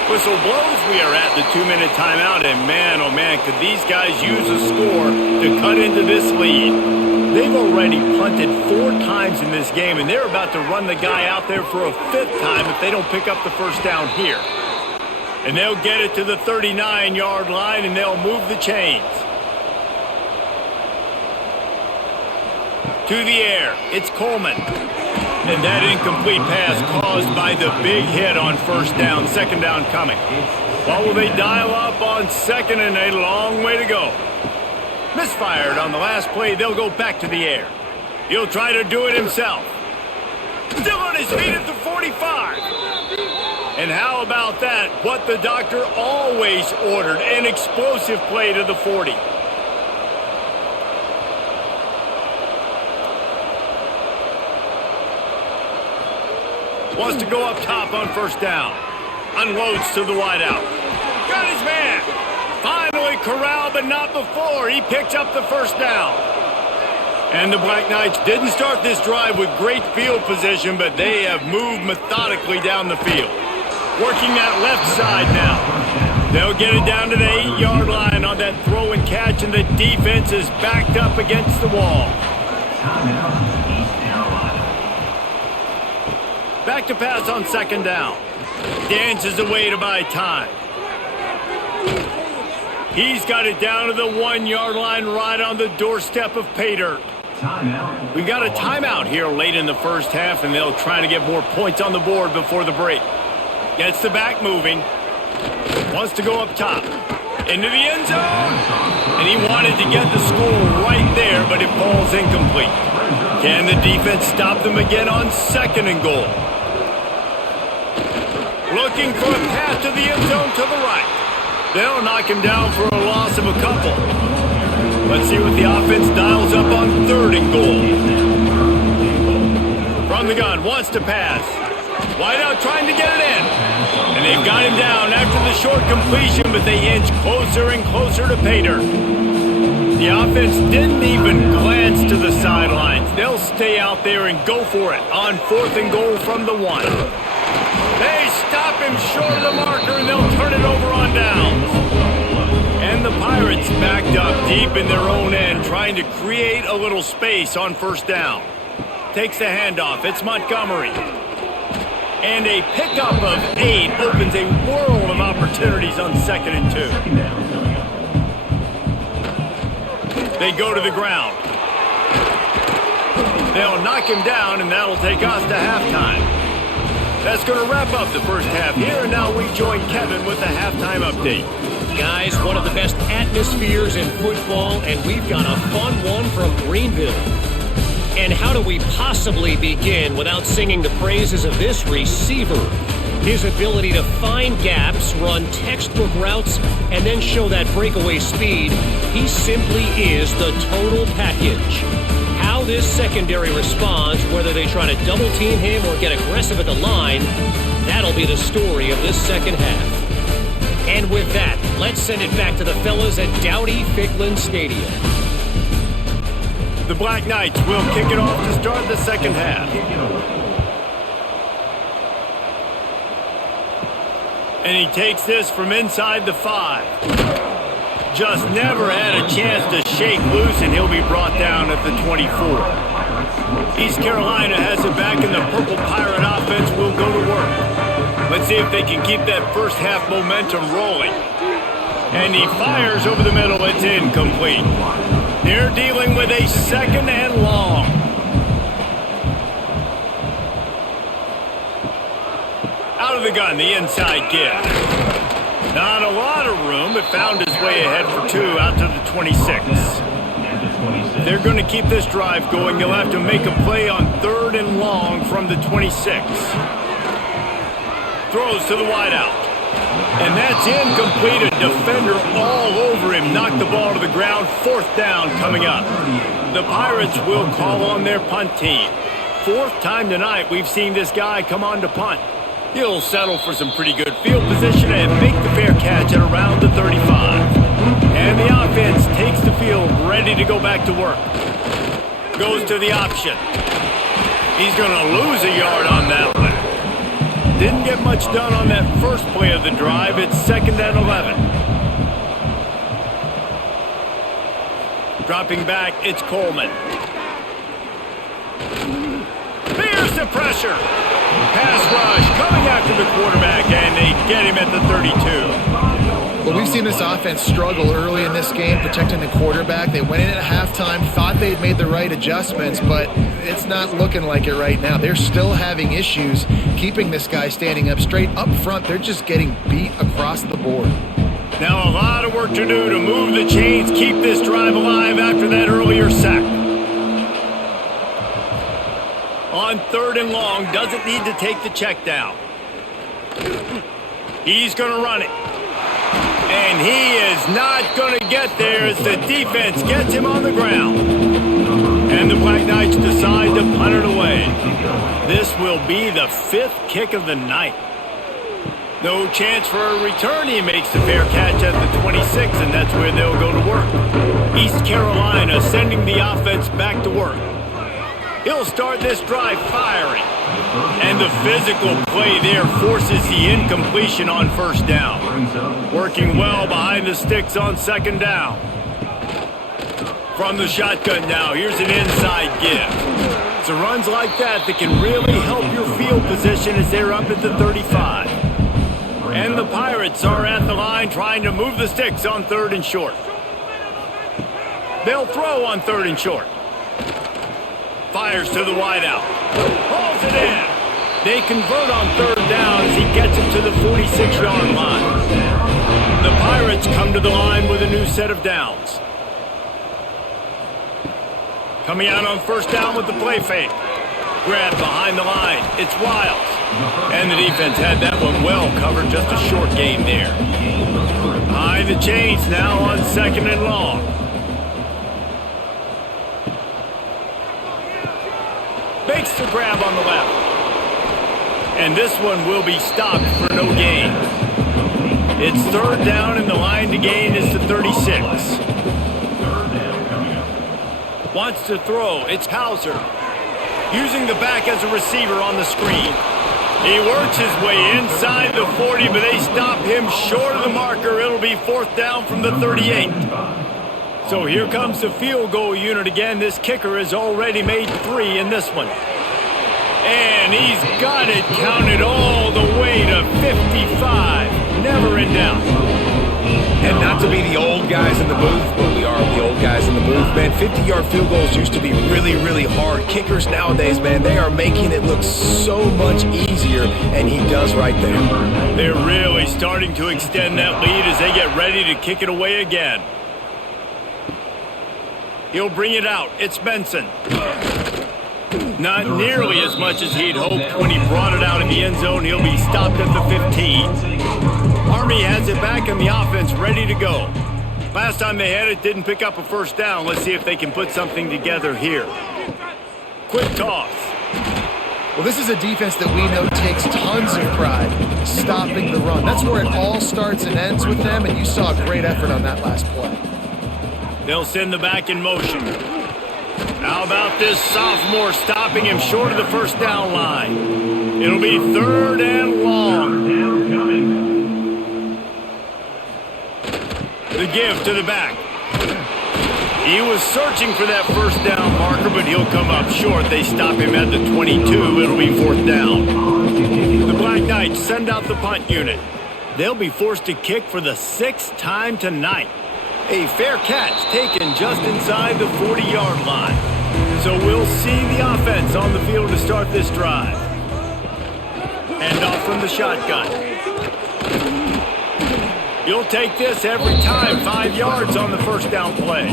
Whistle blows. We are at the 2-minute timeout, and man, oh man, could these guys use a score to cut into this lead. They've already punted 4 times in this game, and they're about to run the guy out there for a 5th time if they don't pick up the first down here. And they'll get it to the 39-yard line, and they'll move the chains. To the air, it's Coleman. And that incomplete pass caused by the big hit on first down, second down coming. Well, will they dial up on second and a long way to go? Misfired on the last play, they'll go back to the air. He'll try to do it himself. Still on his feet at the 45. And how about that? What the doctor always ordered, an explosive play to the 40. Wants to go up top on first down. Unloads to the wideout. Got his man. Finally corralled, but not before. He picked up the first down. And the Black Knights didn't start this drive with great field position, but they have moved methodically down the field. Working that left side now. They'll get it down to the 8-yard line on that throw and catch, and the defense is backed up against the wall. Back to pass on second down. Dances away to buy time. He's got it down to the 1-yard line right on the doorstep of pay dirt. We got a timeout here late in the first half, and they'll try to get more points on the board before the break. Gets the back moving. Wants to go up top. Into the end zone. And he wanted to get the score right there, but it falls incomplete. Can the defense stop them again on second and goal? Looking for a pass to the end zone to the right. They'll knock him down for a loss of a couple. Let's see what the offense dials up on third and goal. From the gun, wants to pass. Wideout trying to get it in. And they've got him down after the short completion, but they inch closer and closer to pay dirt. The offense didn't even glance to the sidelines. They'll stay out there and go for it on fourth and goal from the 1. They stop him short of the marker, and they'll turn it over on downs. And the Pirates backed up deep in their own end, trying to create a little space on first down. Takes the handoff. It's Montgomery. And a pickup of 8 opens a world of opportunities on second and 2. They go to the ground. They'll knock him down, and that'll take us to halftime. That's going to wrap up the first half here, and now we join Kevin with the halftime update. Guys, one of the best atmospheres in football, and we've got a fun one from Greenville. And how do we possibly begin without singing the praises of this receiver? His ability to find gaps, run textbook routes, and then show that breakaway speed. He simply is the total package. How this secondary responds, whether they try to double team him or get aggressive at the line, that'll be the story of this second half. And with that, let's send it back to the fellas at Dowdy-Ficklin Stadium. The Black Knights will kick it off to start the second half. And he takes this from inside the 5. Just never had a chance to shake loose, and he'll be brought down at the 24. East Carolina has it back, and the Purple Pirate offense will go to work. Let's see if they can keep that first half momentum rolling. And he fires over the middle. It's incomplete. They're dealing with a second and long. Out of the gun, the inside give. Not a lot of room, but found his way ahead for 2 out to the 26. They're going to keep this drive going. They'll have to make a play on third and long from the 26. Throws to the wideout. And that's incomplete. A defender all over him. Knocked the ball to the ground. Fourth down coming up. The Pirates will call on their punt team. Fourth time tonight we've seen this guy come on to punt. He'll settle for some pretty good field position and make the fair catch at around the 35. And the offense takes the field ready to go back to work. Goes to the option. He's going to lose a yard on that one. Didn't get much done on that first play of the drive. It's 2nd and 11. Dropping back, it's Coleman. There's the pressure. Pass rush coming after the quarterback, and they get him at the 32. Well, we've seen this offense struggle early in this game protecting the quarterback. They went in at halftime, thought they'd made the right adjustments, but it's not looking like it right now. They're still having issues keeping this guy standing up straight. Up front, they're just getting beat across the board. Now a lot of work to do to move the chains, keep this drive alive after that earlier sack. On 3rd and long, doesn't need to take the check down. He's going to run it. And he is not going to get there as the defense gets him on the ground. And the Black Knights decide to punt it away. This will be the 5th kick of the night. No chance for a return. He makes the fair catch at the 26, and that's where they'll go to work. East Carolina sending the offense back to work. He'll start this drive firing. And the physical play there forces the incompletion on 1st down. Working well behind the sticks on 2nd down. From the shotgun now, here's an inside give. It's runs like that can really help your field position as they're up at the 35. And the Pirates are at the line trying to move the sticks on 3rd and short. They'll throw on 3rd and short. Fires to the wideout. Hauls it in. They convert on 3rd down as he gets it to the 46-yard line. The Pirates come to the line with a new set of downs. Coming out on 1st down with the play fake. Grab behind the line. It's Wiles. And the defense had that one well covered. Just a short game there. Behind the chains now on 2nd and long. Makes the grab on the left. And this one will be stopped for no gain. It's 3rd down and the line to gain is the 36. Wants to throw. It's Hauser. Using the back as a receiver on the screen. He works his way inside the 40, but they stop him short of the marker. It'll be 4th down from the 38. So here comes the field goal unit again. This kicker has already made 3 in this one. And he's got it counted all the way to 55. Never in doubt. And not to be the old guys in the booth, but we are the old guys in the booth, man. 50-yard field goals used to be really, really hard. Kickers nowadays, man, they are making it look so much easier, and he does right there. They're really starting to extend that lead as they get ready to kick it away again. He'll bring it out. It's Benson. Not nearly as much as he'd hoped when he brought it out in the end zone. He'll be stopped at the 15. Army has it back in the offense ready to go. Last time they had it, didn't pick up a 1st down. Let's see if they can put something together here. Quick toss. Well, this is a defense that we know takes tons of pride stopping the run. That's where it all starts and ends with them, and you saw a great effort on that last play. They'll send the back in motion. How about this sophomore stopping him short of the 1st down line? It'll be 3rd and long. The give to the back. He was searching for that 1st down marker, but he'll come up short. They stop him at the 22. It'll be 4th down. The Black Knights send out the punt unit. They'll be forced to kick for the 6th time tonight. A fair catch taken just inside the 40-yard line. So we'll see the offense on the field to start this drive. Hand off from the shotgun. You'll take this every time. 5 yards on the 1st down play.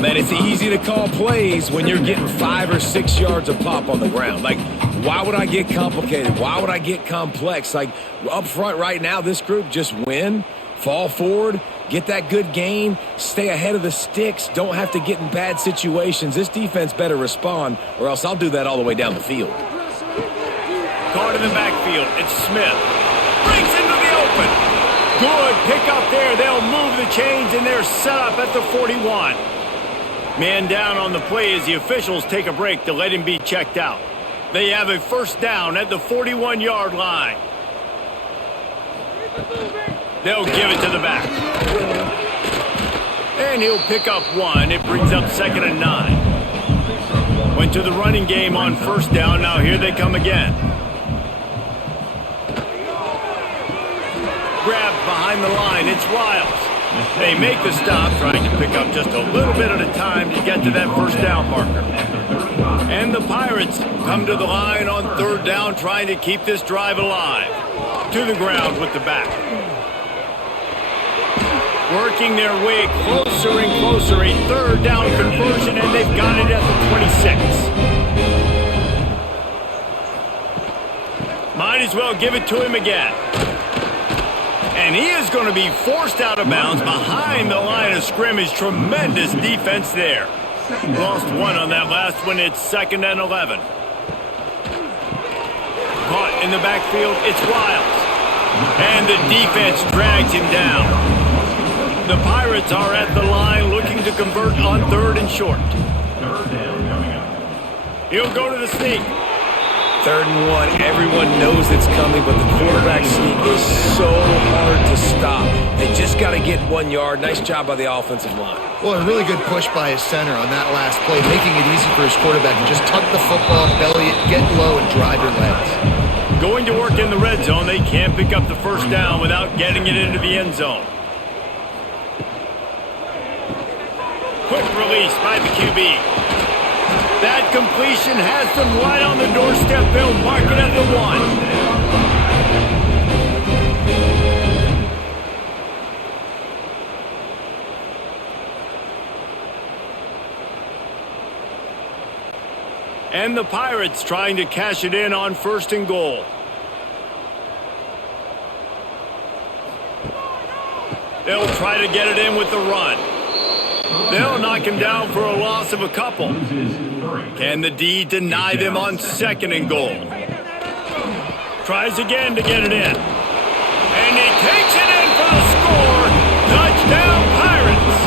Man, it's easy to call plays when you're getting 5 or 6 yards of pop on the ground. Like, why would I get complicated? Why would I get complex? Like, up front right now, this group just win, fall forward, get that good gain, stay ahead of the sticks, don't have to get in bad situations. This defense better respond, or else I'll do that all the way down the field. Caught in the backfield. It's Smith. Breaks into the open. Good pick up there. They'll move the chains, and they're set up at the 41. Man down on the play as the officials take a break to let him be checked out. They have a first down at the 41-yard line. They'll give it to the back. And he'll pick up one. It brings up 2nd and 9. Went to the running game on first down. Now here they come again. Grabbed behind the line. It's Wiles. They make the stop, trying to pick up just a little bit at a time to get to that first down marker. And the Pirates come to the line on 3rd down, trying to keep this drive alive. To the ground with the back. Working their way closer and closer. A 3rd down conversion, and they've got it at the 26. Might as well give it to him again. And he is going to be forced out of bounds behind the line of scrimmage. Tremendous defense there. Lost one on that last one. It's 2nd and 11. Caught in the backfield. It's Wiles. And the defense drags him down. The Pirates are at the line looking to convert on 3rd and short. He'll go to the sneak. 3rd and 1, everyone knows it's coming, but the quarterback sneak is so hard to stop. They just got to get 1 yard. Nice job by the offensive line. Well, a really good push by his center on that last play, making it easy for his quarterback to just tuck the football, belly it, get low, and drive your legs. Going to work in the red zone. They can't pick up the first down without getting it into the end zone. Quick release by the QB. That completion has them right on the doorstep. They'll mark it at the 1. And the Pirates trying to cash it in on 1st and goal. They'll try to get it in with the run. They'll knock him down for a loss of a couple. Can the D deny them on 2nd and goal? Tries again to get it in. And he takes it in for the score. Touchdown, Pirates.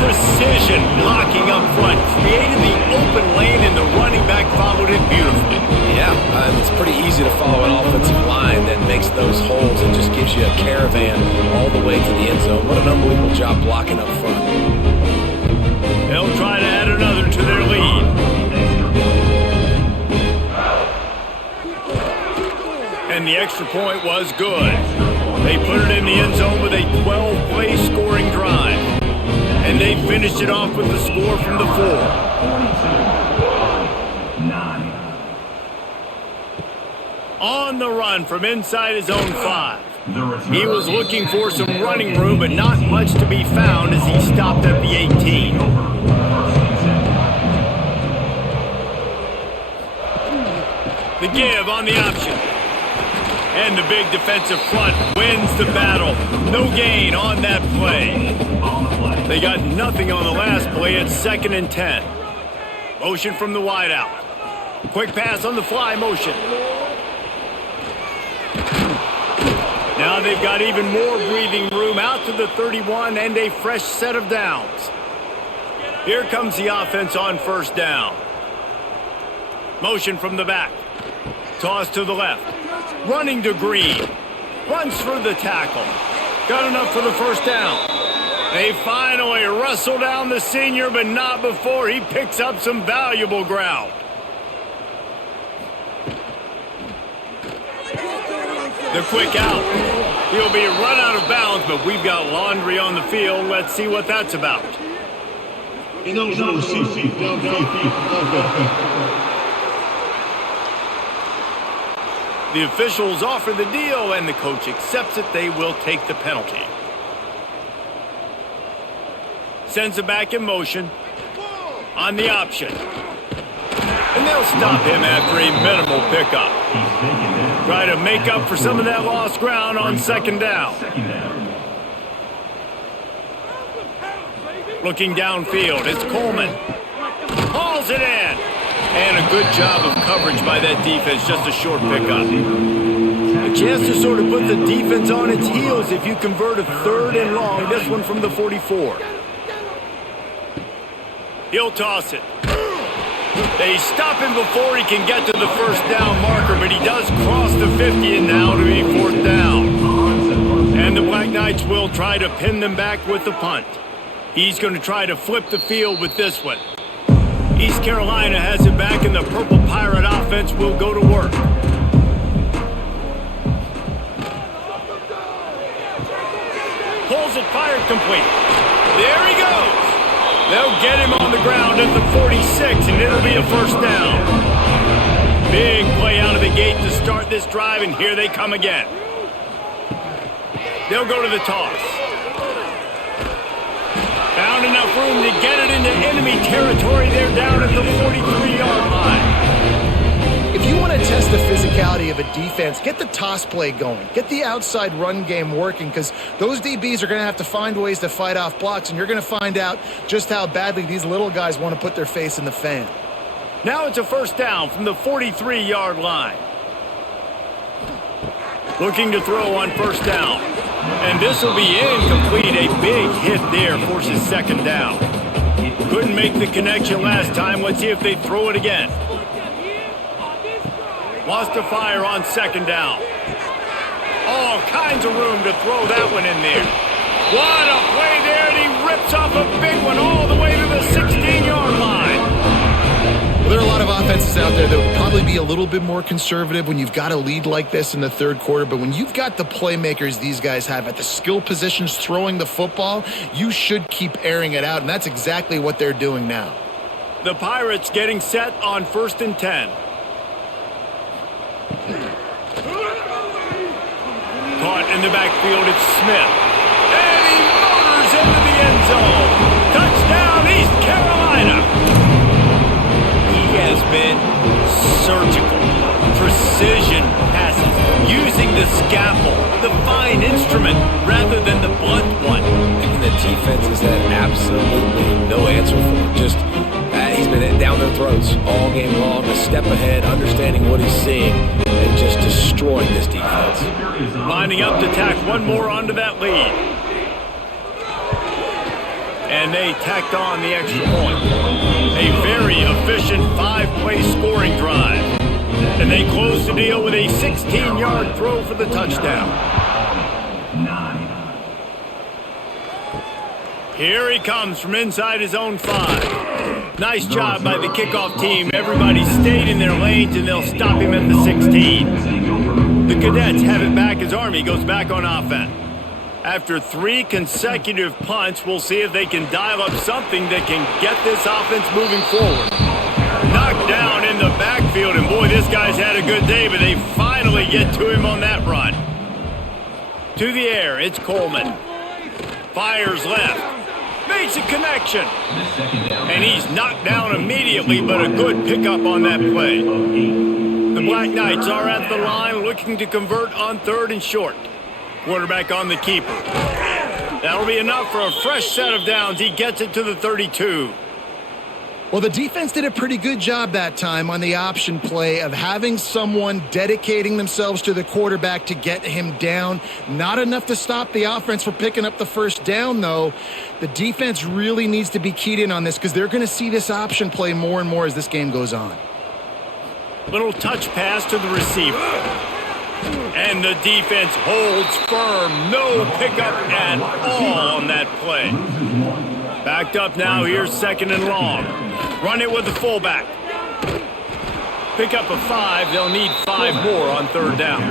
Precision blocking up front. Created the open lane, and the running back followed it beautifully. Yeah, it's pretty easy to follow an offensive line that makes those holes and just gives you a caravan all the way to the end zone. What an unbelievable job blocking up front. They'll try to add another to their lead. And the extra point was good. They put it in the end zone with a 12-play scoring drive. And they finished it off with the score from the 4. On the run from inside his own 5. He was looking for some running room, but not much to be found as he stopped at the 18. The give on the option. And the big defensive front wins the battle. No gain on that play. They got nothing on the last play. It's 2nd and 10. Motion from the wideout. Quick pass on the fly motion. Now they've got even more breathing room out to the 31 and a fresh set of downs. Here comes the offense on 1st down. Motion from the back. Toss to the left. Running to Green. Runs for the tackle. Got enough for the first down. They finally wrestle down the senior, but not before he picks up some valuable ground. The quick out. He'll be run out of bounds, but we've got laundry on the field. Let's see what that's about. The officials offer the deal, and the coach accepts it. They will take the penalty. Sends it back in motion. On the option. And they'll stop him after a minimal pickup. Try to make up for some of that lost ground on 2nd down. Looking downfield, it's Coleman. Hauls it in. And a good job of coverage by that defense, just a short pickup. A chance to sort of put the defense on its heels if you convert a 3rd and long, this one from the 44. He'll toss it. They stop him before he can get to the first down marker, but he does cross the 50 and now to be fourth down. And the Black Knights will try to pin them back with the punt. He's going to try to flip the field with this one. East Carolina has it back, and the Purple Pirate offense will go to work. Pulls it, fired complete. There he goes. They'll get him on the ground at the 46, and it'll be a first down. Big play out of the gate to start this drive, and here they come again. They'll go to the toss. Found enough room to get it into enemy territory. They're down at the 43-yard line. If you want to test the physicality of a defense, get the toss play going. Get the outside run game working, because those DBs are going to have to find ways to fight off blocks, and you're going to find out just how badly these little guys want to put their face in the fan. Now it's a first down from the 43-yard line. Looking to throw on first down. And this will be incomplete. A big hit there forces second down. Couldn't make the connection last time. Let's see if they throw it again. Lost a fire on second down. All kinds of room to throw that one in there. What a play there, and he rips off a big one all the way to the 16-yard line. Well, there are a lot of offenses out there that would probably be a little bit more conservative when you've got a lead like this in the third quarter, but when you've got the playmakers these guys have at the skill positions throwing the football, you should keep airing it out, and that's exactly what they're doing now. The Pirates getting set on 1st and 10. Caught in the backfield, it's Smith. And he motors into the end zone. Touchdown, East Carolina. He has been surgical. Precision passes, using the scalpel, the fine instrument, rather than the blunt one. And the defense has had absolutely no answer for him. Just, he's been down their throats all game long, a step ahead, understanding what he's seeing, and just destroying this defense. Lining up to tack one more onto that lead. And they tacked on the extra point. A very efficient 5-play scoring drive. And they close the deal with a 16-yard throw for the touchdown. 9. Here he comes from inside his own 5. Nice job by the kickoff team. Everybody stayed in their lanes, and they'll stop him at the 16. The Cadets have it back as Army goes back on offense. After 3 consecutive punts, we'll see if they can dial up something that can get this offense moving forward. Knocked down in the backfield, and boy, this guy's had a good day, but they finally get to him on that run. To the air, it's Coleman. Fires left. Makes a connection. And he's knocked down immediately, but a good pickup on that play. The Black Knights are at the line looking to convert on 3rd and short. Quarterback on the keeper. That'll be enough for a fresh set of downs. He gets it to the 32. Well, the defense did a pretty good job that time on the option play of having someone dedicating themselves to the quarterback to get him down. Not enough to stop the offense from picking up the first down, though. The defense really needs to be keyed in on this because they're going to see this option play more and more as this game goes on. Little touch pass to the receiver. And the defense holds firm. No pickup at all on that play. Backed up now. Here's 2nd and long. Run it with the fullback. Pick up a 5. They'll need 5 more on 3rd down.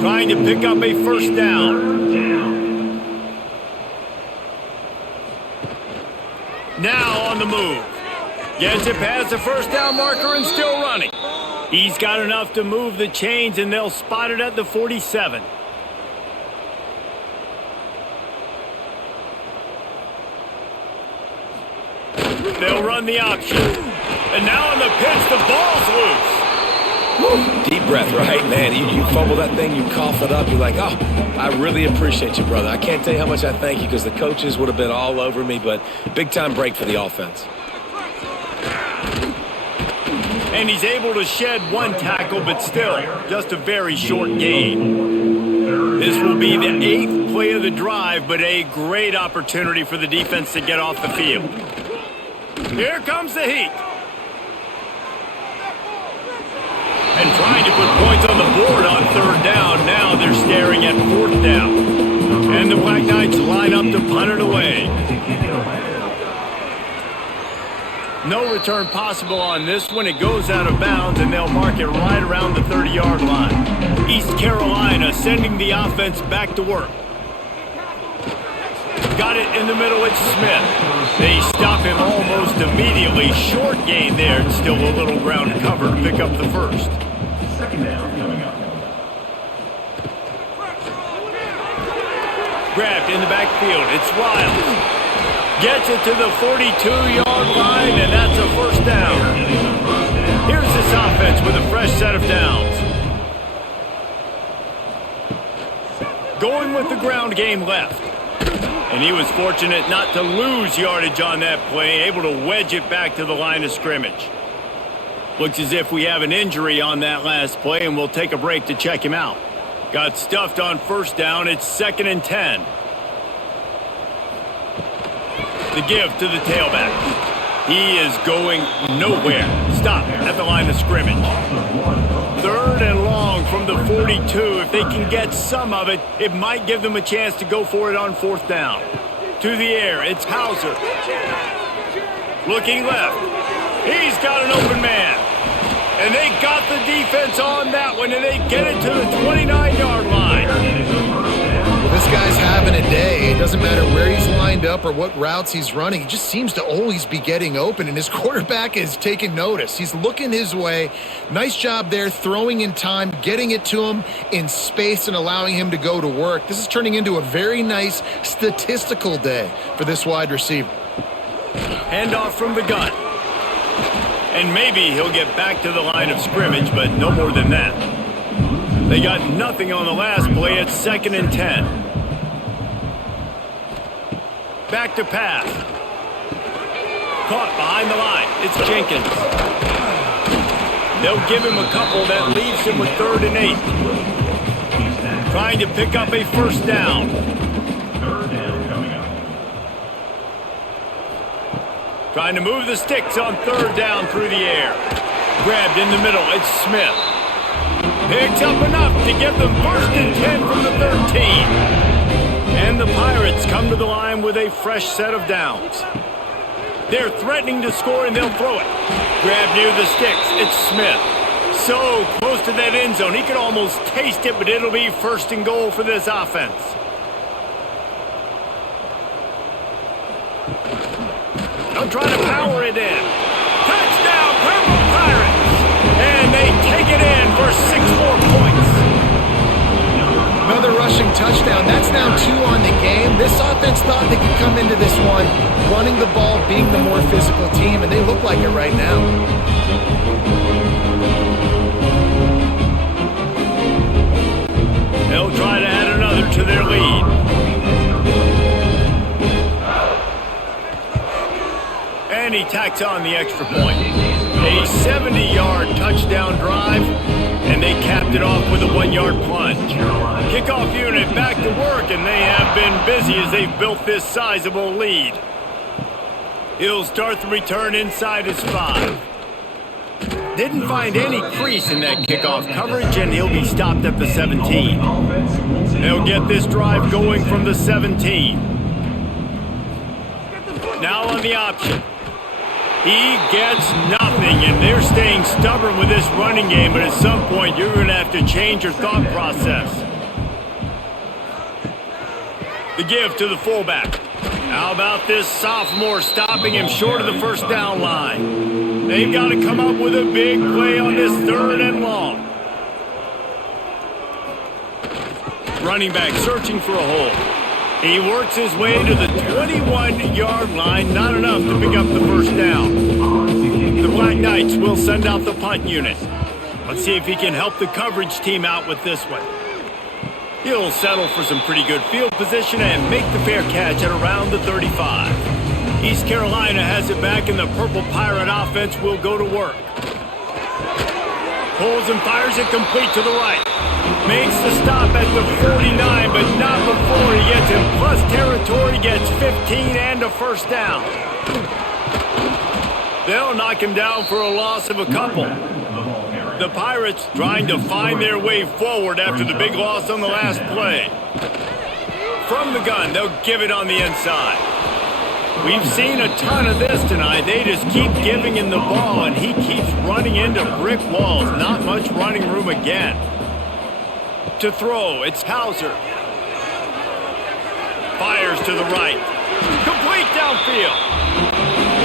Trying to pick up a first down. Now on the move. Gets it past the first down marker and still running. He's got enough to move the chains, and they'll spot it at the 47. They'll run the option. And now on the pitch, the ball's loose. Woo. Deep breath, right, man? You fumble that thing, you cough it up, you're like, oh, I really appreciate you, brother. I can't tell you how much I thank you because the coaches would have been all over me, but big-time break for the offense. And he's able to shed 1 tackle, but still, just a very short gain. This will be the 8th play of the drive, but a great opportunity for the defense to get off the field. Here comes the heat. And trying to put points on the board on third down. Now they're staring at fourth down. And the Black Knights line up to punt it away. No return possible on this one. It goes out of bounds, and they'll mark it right around the 30-yard line. East Carolina sending the offense back to work. Got it in the middle, it's Smith. They stop him almost immediately. Short gain there, and still a little ground to cover to pick up the first. Second down coming up. Grabbed in the backfield, it's Wiles. Gets it to the 42-yard line, and that's a first down. Here's this offense with a fresh set of downs. Going with the ground game left. And he was fortunate not to lose yardage on that play, able to wedge it back to the line of scrimmage. Looks as if we have an injury on that last play, and we'll take a break to check him out. Got stuffed on first down. It's 2nd and 10. The give to the tailback. He is going nowhere. Stop at the line of scrimmage. 3rd and long from the 42. If they can get some of it, it might give them a chance to go for it on 4th down. To the air, it's Hauser. Looking left. He's got an open man. And they got the defense on that one, and they get it to the 29-yard line. Well, this guy's having a day. It doesn't matter where he's lined up or what routes he's running. He just seems to always be getting open, and his quarterback is taking notice. He's looking his way. Nice job there, throwing in time, getting it to him in space and allowing him to go to work. This is turning into a very nice statistical day for this wide receiver. Handoff from the gun. And maybe he'll get back to the line of scrimmage, but no more than that. They got nothing on the last play. It's 2nd and 10. Back to pass. Caught behind the line. It's Jenkins. They'll give him a couple. That leaves him with 3rd and 8. Trying to pick up a first down. 3rd down coming up. Trying to move the sticks on 3rd down through the air. Grabbed in the middle. It's Smith. Picks up enough to get them 1st and 10 from the 13. And the Pirates come to the line with a fresh set of downs. They're threatening to score, and they'll throw it. Grabbed near the sticks. It's Smith. So close to that end zone. He could almost taste it, but it'll be 1st and goal for this offense. They'll try to power it in. Touchdown, Purple Pirates! And they take it in for 6 more points. Another rushing touchdown. That's now 2 on the game. This offense thought they could come into this one running the ball, being the more physical team, and they look like it right now. They'll try to add another to their lead. And he tacks on the extra point. A 70-yard touchdown drive, and they capped it off with a 1-yard plunge. Kickoff unit back to work, and they have been busy as they've built this sizable lead. He'll start the return inside his 5. Didn't find any crease in that kickoff coverage, and he'll be stopped at the 17. They'll get this drive going from the 17. Now on the option. He gets nothing, and they're staying stubborn with this running game, but at some point you're going to have to change your thought process. The give to the fullback. How about this sophomore stopping him short of the 1st down line? They've got to come up with a big play on this 3rd and long. Running back searching for a hole. He works his way to the 21-yard line, not enough to pick up the 1st down. The Black Knights will send out the punt unit. Let's see if he can help the coverage team out with this one. He'll settle for some pretty good field position and make the fair catch at around the 35. East Carolina has it back, and the Purple Pirate offense will go to work. Pulls and fires it complete to the right. Makes the stop at the 49, but not before he gets in plus territory, gets 15 and a 1st down. They'll knock him down for a loss of a couple. The Pirates trying to find their way forward after the big loss on the last play. From the gun, they'll give it on the inside. We've seen a ton of this tonight. They just keep giving him the ball, and he keeps running into brick walls. Not much running room again. To throw, it's Hauser. Fires to the right. Complete downfield.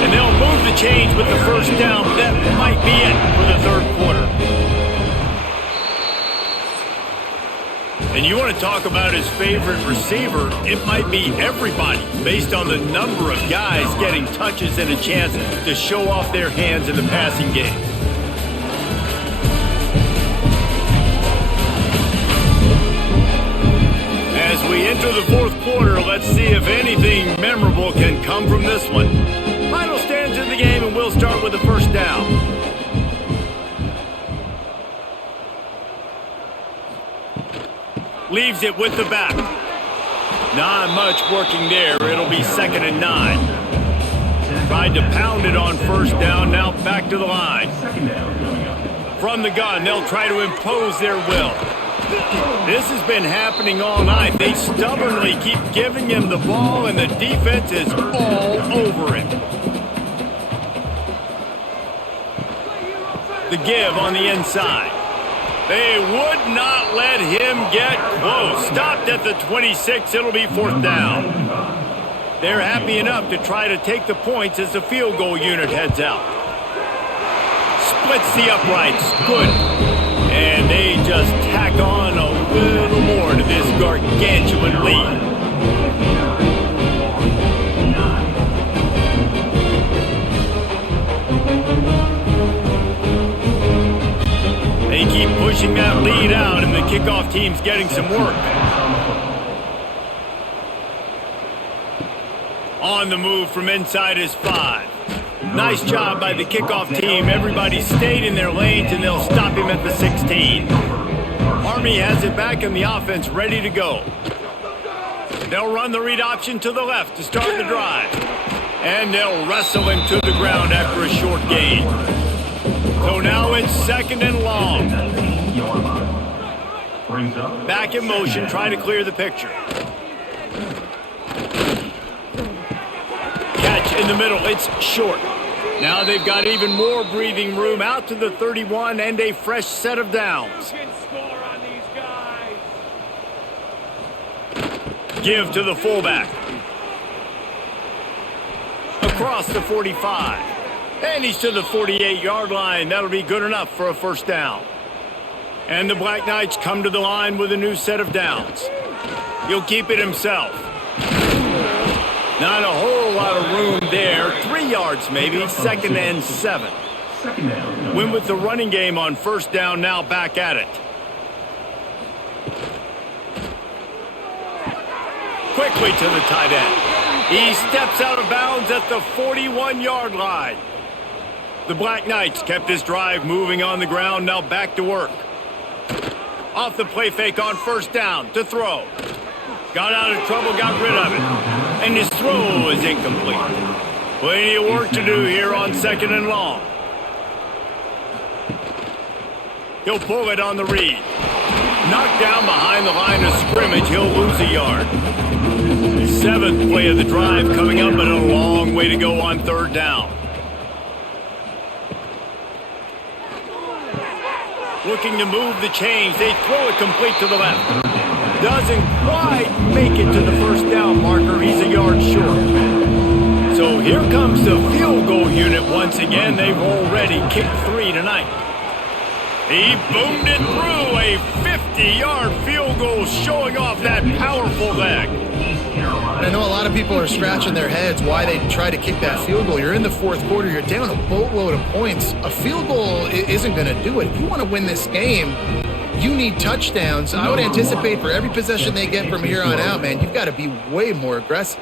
And they'll move the chains with the first down. That might be it for the third quarter. And you want to talk about his favorite receiver, it might be everybody based on the number of guys getting touches and a chance to show off their hands in the passing game. As we enter the fourth quarter, let's see if anything memorable can come from this one. Final stands in the game, and we'll start with the first down. Leaves it with the back. Not much working there. It'll be 2nd and 9. Tried to pound it on first down. Now back to the line. From the gun, they'll try to impose their will. This has been happening all night. They stubbornly keep giving him the ball, and the defense is all over it. The give on the inside. They would not let him get close. Stopped at the 26. It'll be 4th down. They're happy enough to try to take the points as the field goal unit heads out. Splits the uprights. Good. And they just tack on a little more to this gargantuan lead. They keep pushing that lead out, and the kickoff team's getting some work. On the move from inside is 5. Nice job by the kickoff team. Everybody stayed in their lanes, and they'll stop him at the 16. Army has it back in the offense, ready to go. They'll run the read option to the left to start the drive. And they'll wrestle him to the ground after a short gain. So now it's 2nd and long. Back in motion, trying to clear the picture. Catch in the middle, it's short. Now they've got even more breathing room out to the 31 and a fresh set of downs. Give to the fullback. Across the 45. And he's to the 48-yard line. That'll be good enough for a first down. And the Black Knights come to the line with a new set of downs. He'll keep it himself. Not a whole lot of room there. 3 yards maybe. 2nd and 7. Win with the running game on first down, now back at it. Quickly to the tight end. He steps out of bounds at the 41-yard line. The Black Knights kept this drive moving on the ground, now back to work. Off the play fake on first down to throw. Got out of trouble, got rid of it. And his throw is incomplete. Plenty of work to do here on 2nd and long. He'll pull it on the read. Knocked down behind the line of scrimmage, he'll lose a yard. 7th play of the drive coming up, but a long way to go on 3rd down. Looking to move the chains. They throw it complete to the left. Doesn't quite make it to the first down marker. He's a yard short. So here comes the field goal unit once again. They've already kicked 3 tonight. He boomed it through a 50-yard field goal, showing off that powerful leg. I know a lot of people are scratching their heads why they try to kick that field goal. You're in the 4th quarter. You're down a boatload of points. A field goal isn't going to do it. If you want to win this game, you need touchdowns. I would anticipate for every possession they get from here on out, man, you've got to be way more aggressive.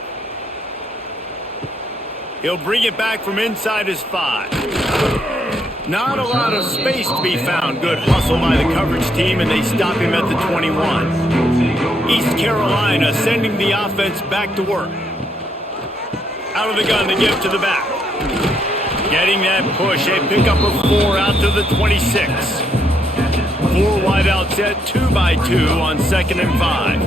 He'll bring it back from inside his 5. Not a lot of space to be found. Good hustle by the coverage team, and they stop him at the 21. East Carolina sending the offense back to work. Out of the gun to give to the back. Getting that push, a pickup of 4 out to the 26. set 2-by-2 on 2nd and 5.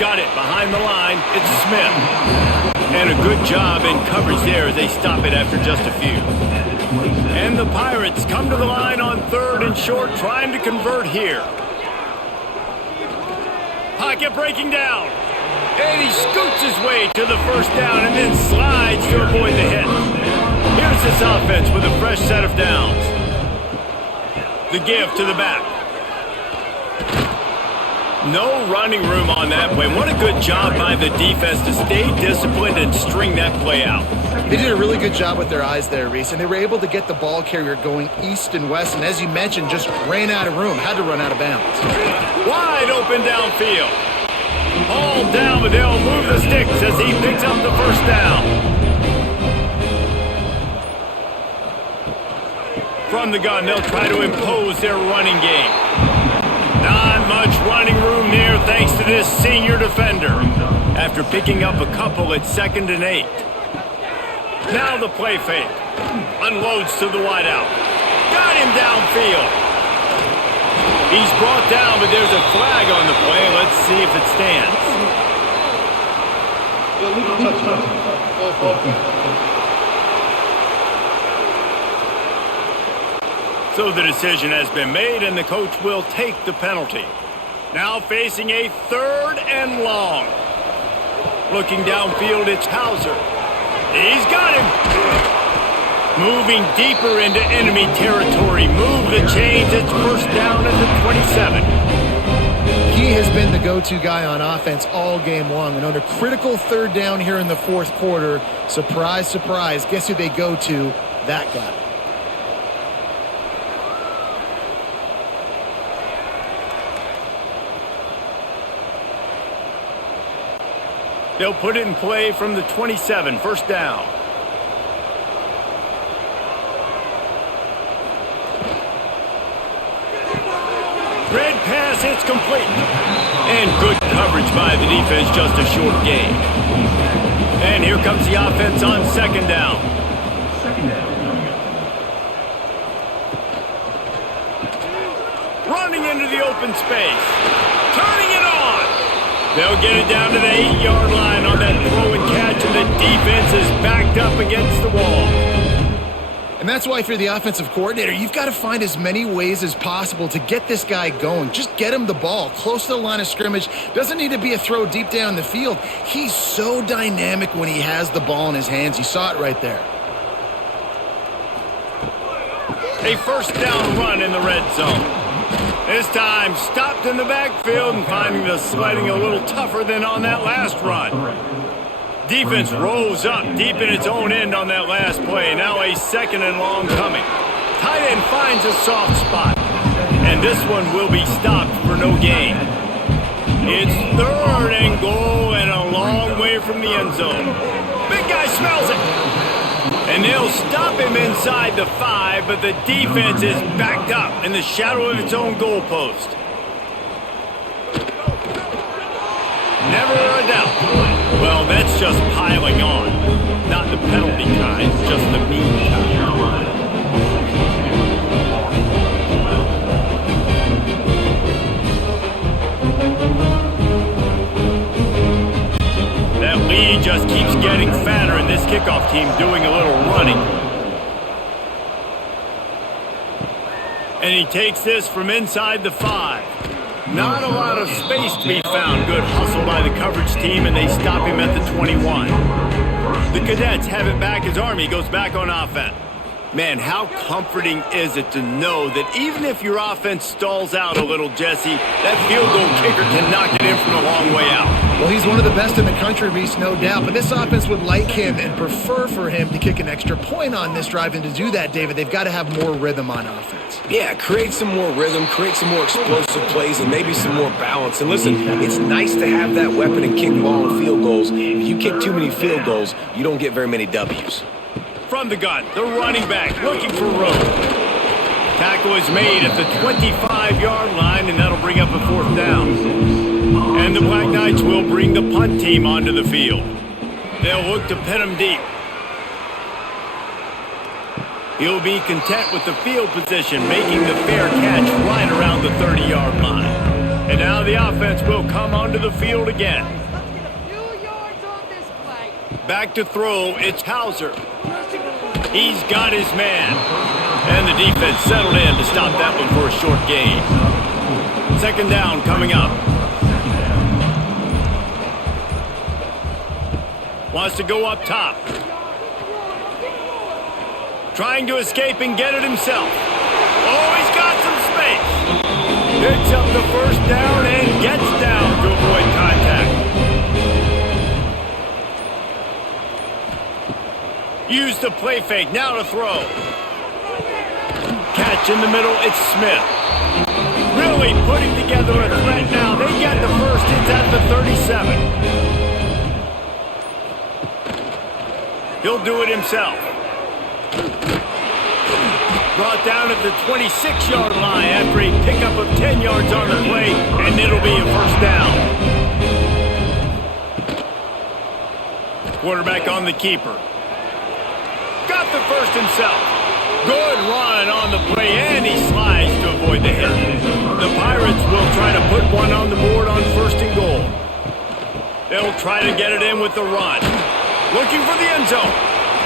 Got it behind the line. It's Smith. And a good job in coverage there as they stop it after just a few. And the Pirates come to the line on 3rd and short, trying to convert here. Pocket breaking down. And he scoots his way to the first down and then slides to avoid the hit. Here's this offense with a fresh set of downs. The give to the back. No running room on that play. What a good job by the defense to stay disciplined and string that play out. They did a really good job with their eyes there, Reese, and they were able to get the ball carrier going east and west, and as you mentioned, just ran out of room, had to run out of bounds. Wide open downfield. All down, but they'll move the sticks as he picks up the first down. From the gun, they'll try to impose their running game. Not much running room there thanks to this senior defender. After picking up a couple at 2nd and 8. Now the play fake. Unloads to the wideout. Got him downfield. He's brought down, but there's a flag on the play. Let's see if it stands. So the decision has been made, and the coach will take the penalty. Now facing a 3rd and long. Looking downfield, it's Hauser. He's got him. Moving deeper into enemy territory. Move the chains. It's first down at the 27. He has been the go-to guy on offense all game long, and on a critical 3rd down here in the 4th quarter, surprise, surprise, guess who they go to? That guy. They'll put it in play from the 27, first down. Red pass hits complete. And good coverage by the defense, just a short gain. And here comes the offense on 2nd down. Running into the open space. Turning it on. They'll get it down to the 8-yard line on that throw and catch, and the defense is backed up against the wall. And that's why if you're the offensive coordinator, you've got to find as many ways as possible to get this guy going. Just get him the ball close to the line of scrimmage. Doesn't need to be a throw deep down the field. He's so dynamic when he has the ball in his hands. You saw it right there. A first down run in the red zone. This time stopped in the backfield and finding the sledding a little tougher than on that last run. Defense rolls up deep in its own end on that last play. Now a 2nd and long coming. Tight end finds a soft spot. And this one will be stopped for no gain. It's 3rd and goal and a long way from the end zone. Big guy smells it. And they'll stop him inside the 5, but the defense is backed up in the shadow of its own goalpost. Never a doubt. Well, that's just piling on. Not the penalty kind, just the mean kind. That lead just keeps getting fatter, and this kickoff team doing a little running. And he takes this from inside the 5. Not a lot of space to be found. Good hustle by the coverage team, and they stop him at the 21. The Cadets have it back as Army goes back on offense. Man, how comforting is it to know that even if your offense stalls out a little, Jesse, that field goal kicker can knock it in from a long way out. Well, he's one of the best in the country, Reese, no doubt. But this offense would like him and prefer for him to kick an extra point on this drive. And to do that, David, they've got to have more rhythm on offense. Yeah, create some more rhythm, create some more explosive plays, and maybe some more balance. And listen, it's nice to have that weapon and kick long field goals. If you kick too many field goals, you don't get very many W's. From the gun, the running back looking for room. Tackle is made at the 25-yard line, and that'll bring up a 4th down. And the Black Knights will bring the punt team onto the field. They'll look to pin them deep. He'll be content with the field position, making the fair catch right around the 30-yard line. And now the offense will come onto the field again. Back to throw, it's Hauser. He's got his man. And the defense settled in to stop that one for a short gain. Second down coming up. Wants to go up top. Trying to escape and get it himself. Oh, he's got some space. Picks up the first down and gets down to avoid contact. Use the play fake, now to throw. Catch in the middle, it's Smith. Really putting together a threat now. They get the first, it's at the 37. He'll do it himself. Brought down at the 26-yard line after a pickup of 10 yards on the play, and it'll be a first down. Quarterback on the keeper. Got the first himself. Good run on the play, and he slides to avoid the hit. The Pirates will try to put one on the board on first and goal. They'll try to get it in with the run. Looking for the end zone.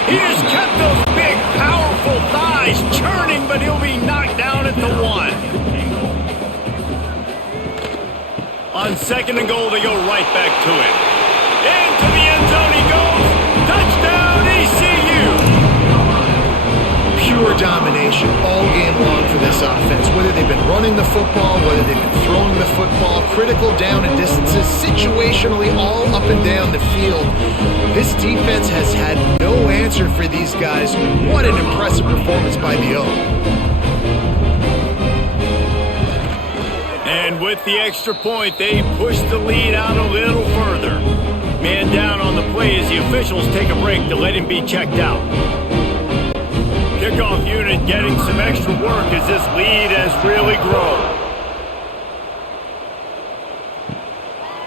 He just kept those big, powerful thighs churning, but he'll be knocked down at the 1. On second and goal, they go right back to it. Into the end zone he goes. Touchdown, ECU! Pure domination all game long for this offense. Whether they've been running the football, whether they've been throwing the football, critical down and distances, situationally all up and down the field. This defense has had no answer for these guys. What an impressive performance by the O. And with the extra point, they push the lead out a little further. Man down on the play as the officials take a break to let him be checked out. Kickoff unit getting some extra work as this lead has really grown.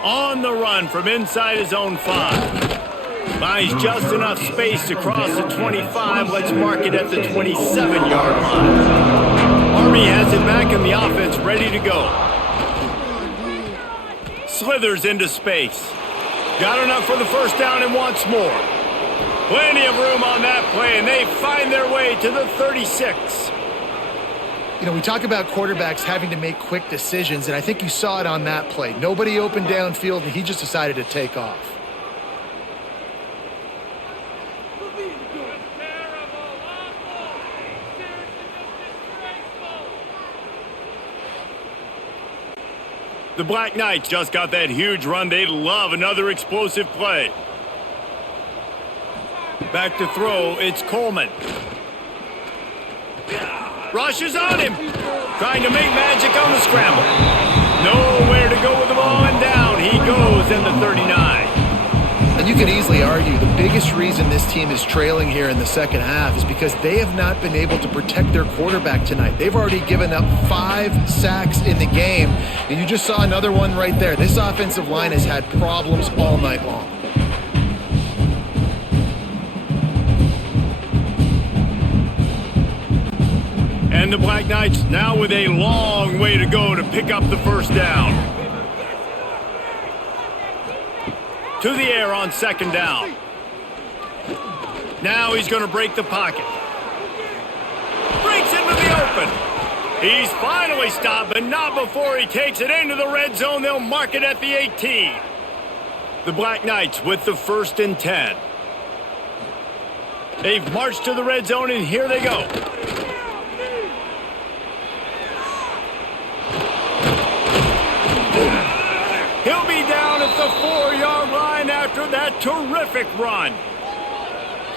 On the run from inside his own 5. Finds just enough space to cross the 25. Let's mark it at the 27-yard line. Army has it back in the offense, ready to go. Slithers into space. Got enough for the first down and wants more. Plenty of room on that play, and they find their way to the 36. You know, we talk about quarterbacks having to make quick decisions, and I think you saw it on that play. Nobody opened downfield, and he just decided to take off. The Black Knights just got that huge run. They love another explosive play. Back to throw, it's Coleman. Rushes on him. Trying to make magic on the scramble. Nowhere to go with the ball, and down he goes in the 39. And you could easily argue the biggest reason this team is trailing here in the second half is because they have not been able to protect their quarterback tonight. They've already given up 5 sacks in the game, and you just saw another one right there. This offensive line has had problems all night long. And the Black Knights now with a long way to go to pick up the first down. To the air on second down. Now he's going to break the pocket. Breaks into the open. He's finally stopped, but not before he takes it into the red zone. They'll mark it at the 18. The Black Knights with the 1st and 10. They've marched to the red zone, and here they go. He'll be down at the 4-yard line after that terrific run.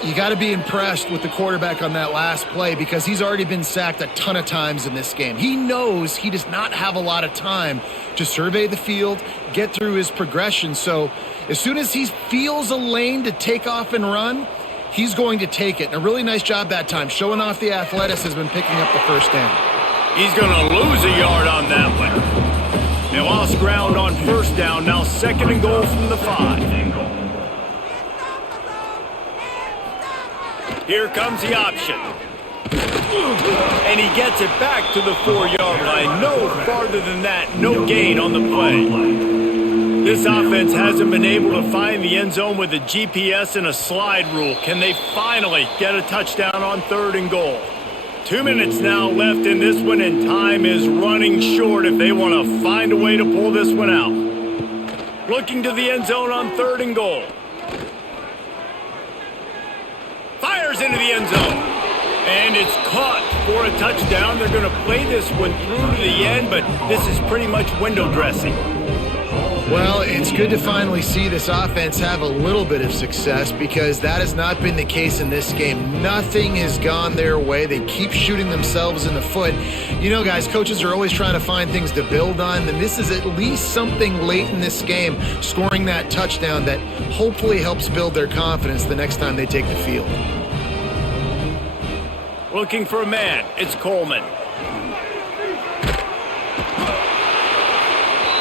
You got to be impressed with the quarterback on that last play because he's already been sacked a ton of times in this game. He knows he does not have a lot of time to survey the field, get through his progression. So as soon as he feels a lane to take off and run, he's going to take it. And a really nice job that time, showing off the athleticism and picking up the first down. He's going to lose a yard on that one. They lost ground on first down, now 2nd and goal from the 5. Here comes the option. And he gets it back to the 4-yard line. No farther than that. No gain on the play. This offense hasn't been able to find the end zone with a GPS and a slide rule. Can they finally get a touchdown on 3rd and goal? 2 minutes now left in this one, and time is running short if they want to find a way to pull this one out. Looking to the end zone on 3rd and goal. Fires into the end zone. And it's caught for a touchdown. They're going to play this one through to the end, but this is pretty much window dressing. Well, it's good to finally see this offense have a little bit of success because that has not been the case in this game. Nothing has gone their way. They keep shooting themselves in the foot. You know, guys, coaches are always trying to find things to build on, and this is at least something late in this game, scoring that touchdown that hopefully helps build their confidence the next time they take the field. Looking for a man. It's Coleman.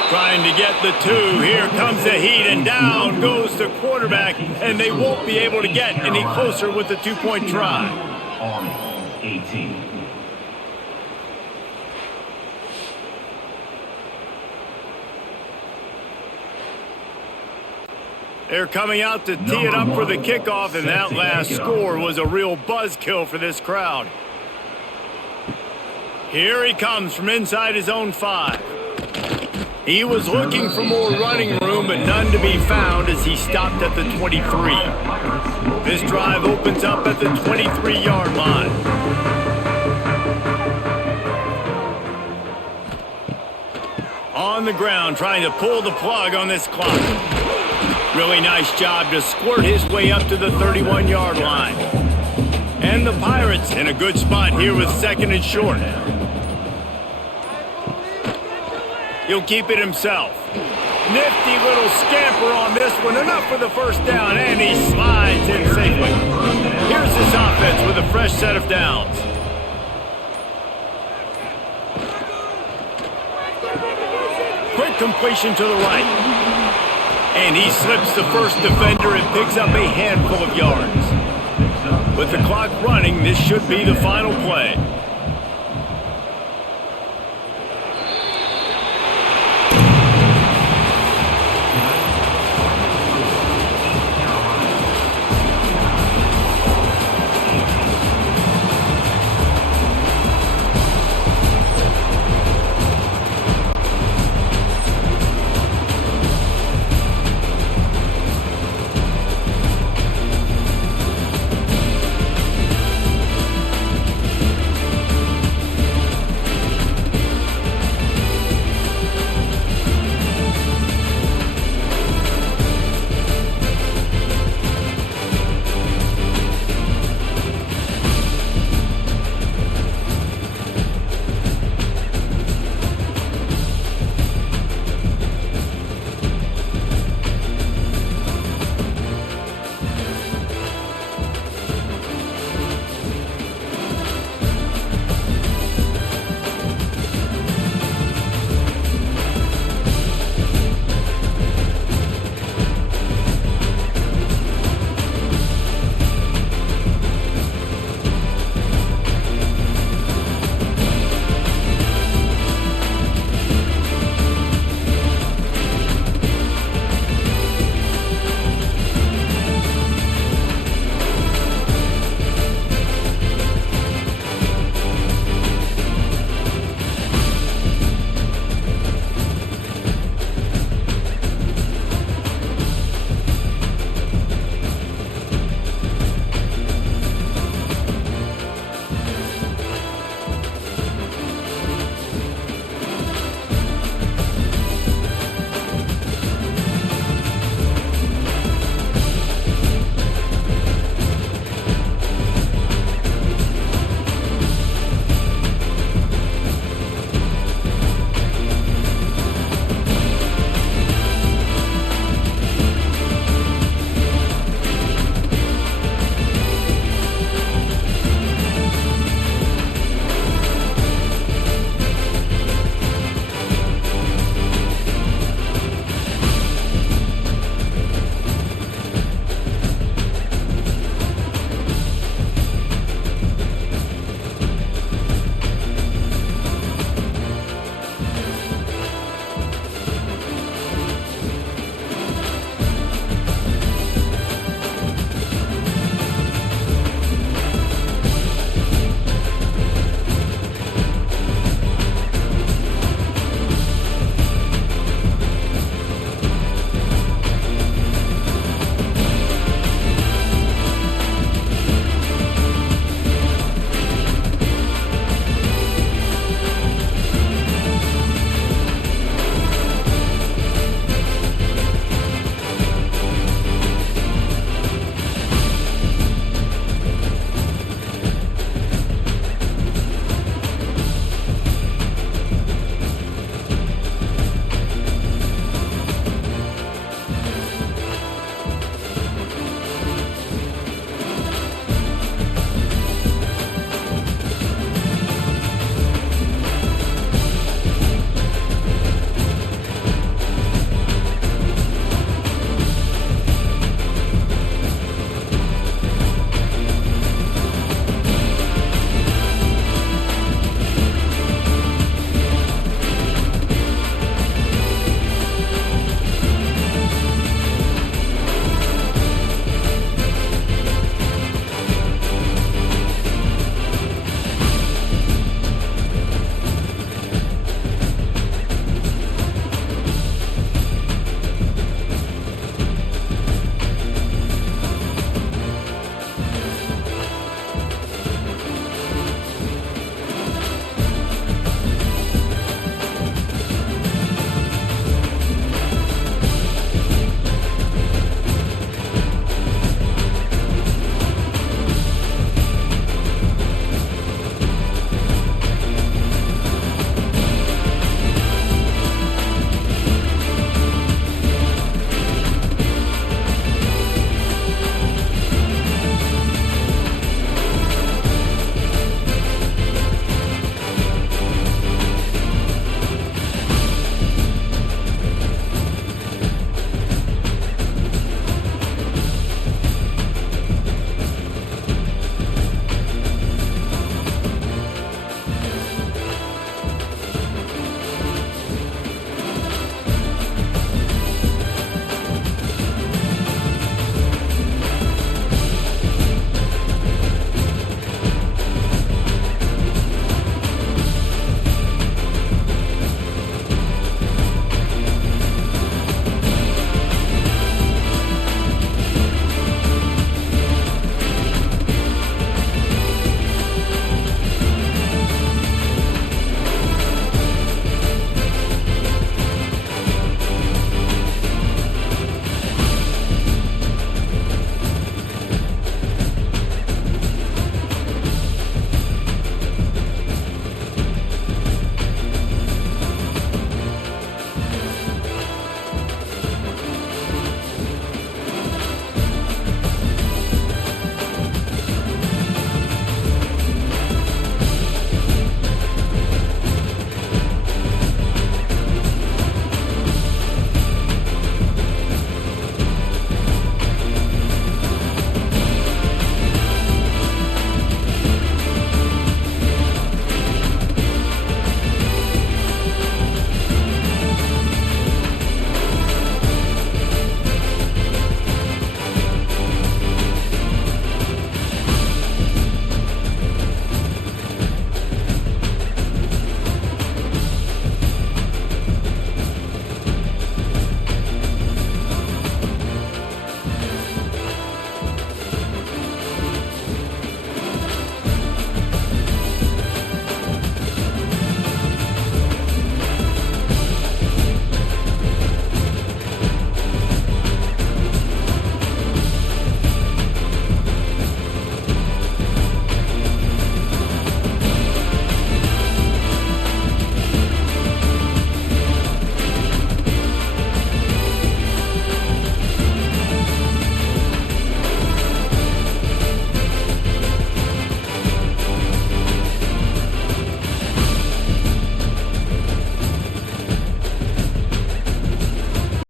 Trying to get the 2. Here comes the heat, and down goes the quarterback, and they won't be able to get any closer with the 2-point try. Army, 18. They're coming out to tee it up for the kickoff, and that last score was a real buzzkill for this crowd. Here he comes from inside his own 5. He was looking for more running room, but none to be found as he stopped at the 23. This drive opens up at the 23-yard line. On the ground, trying to pull the plug on this clock. Really nice job to squirt his way up to the 31-yard line. And the Pirates in a good spot here with 2nd and short. He'll keep it himself. Nifty little scamper on this one. Enough for the first down, and he slides in safely. Here's this offense with a fresh set of downs. Quick completion to the right. And he slips the first defender and picks up a handful of yards. With the clock running, this should be the final play.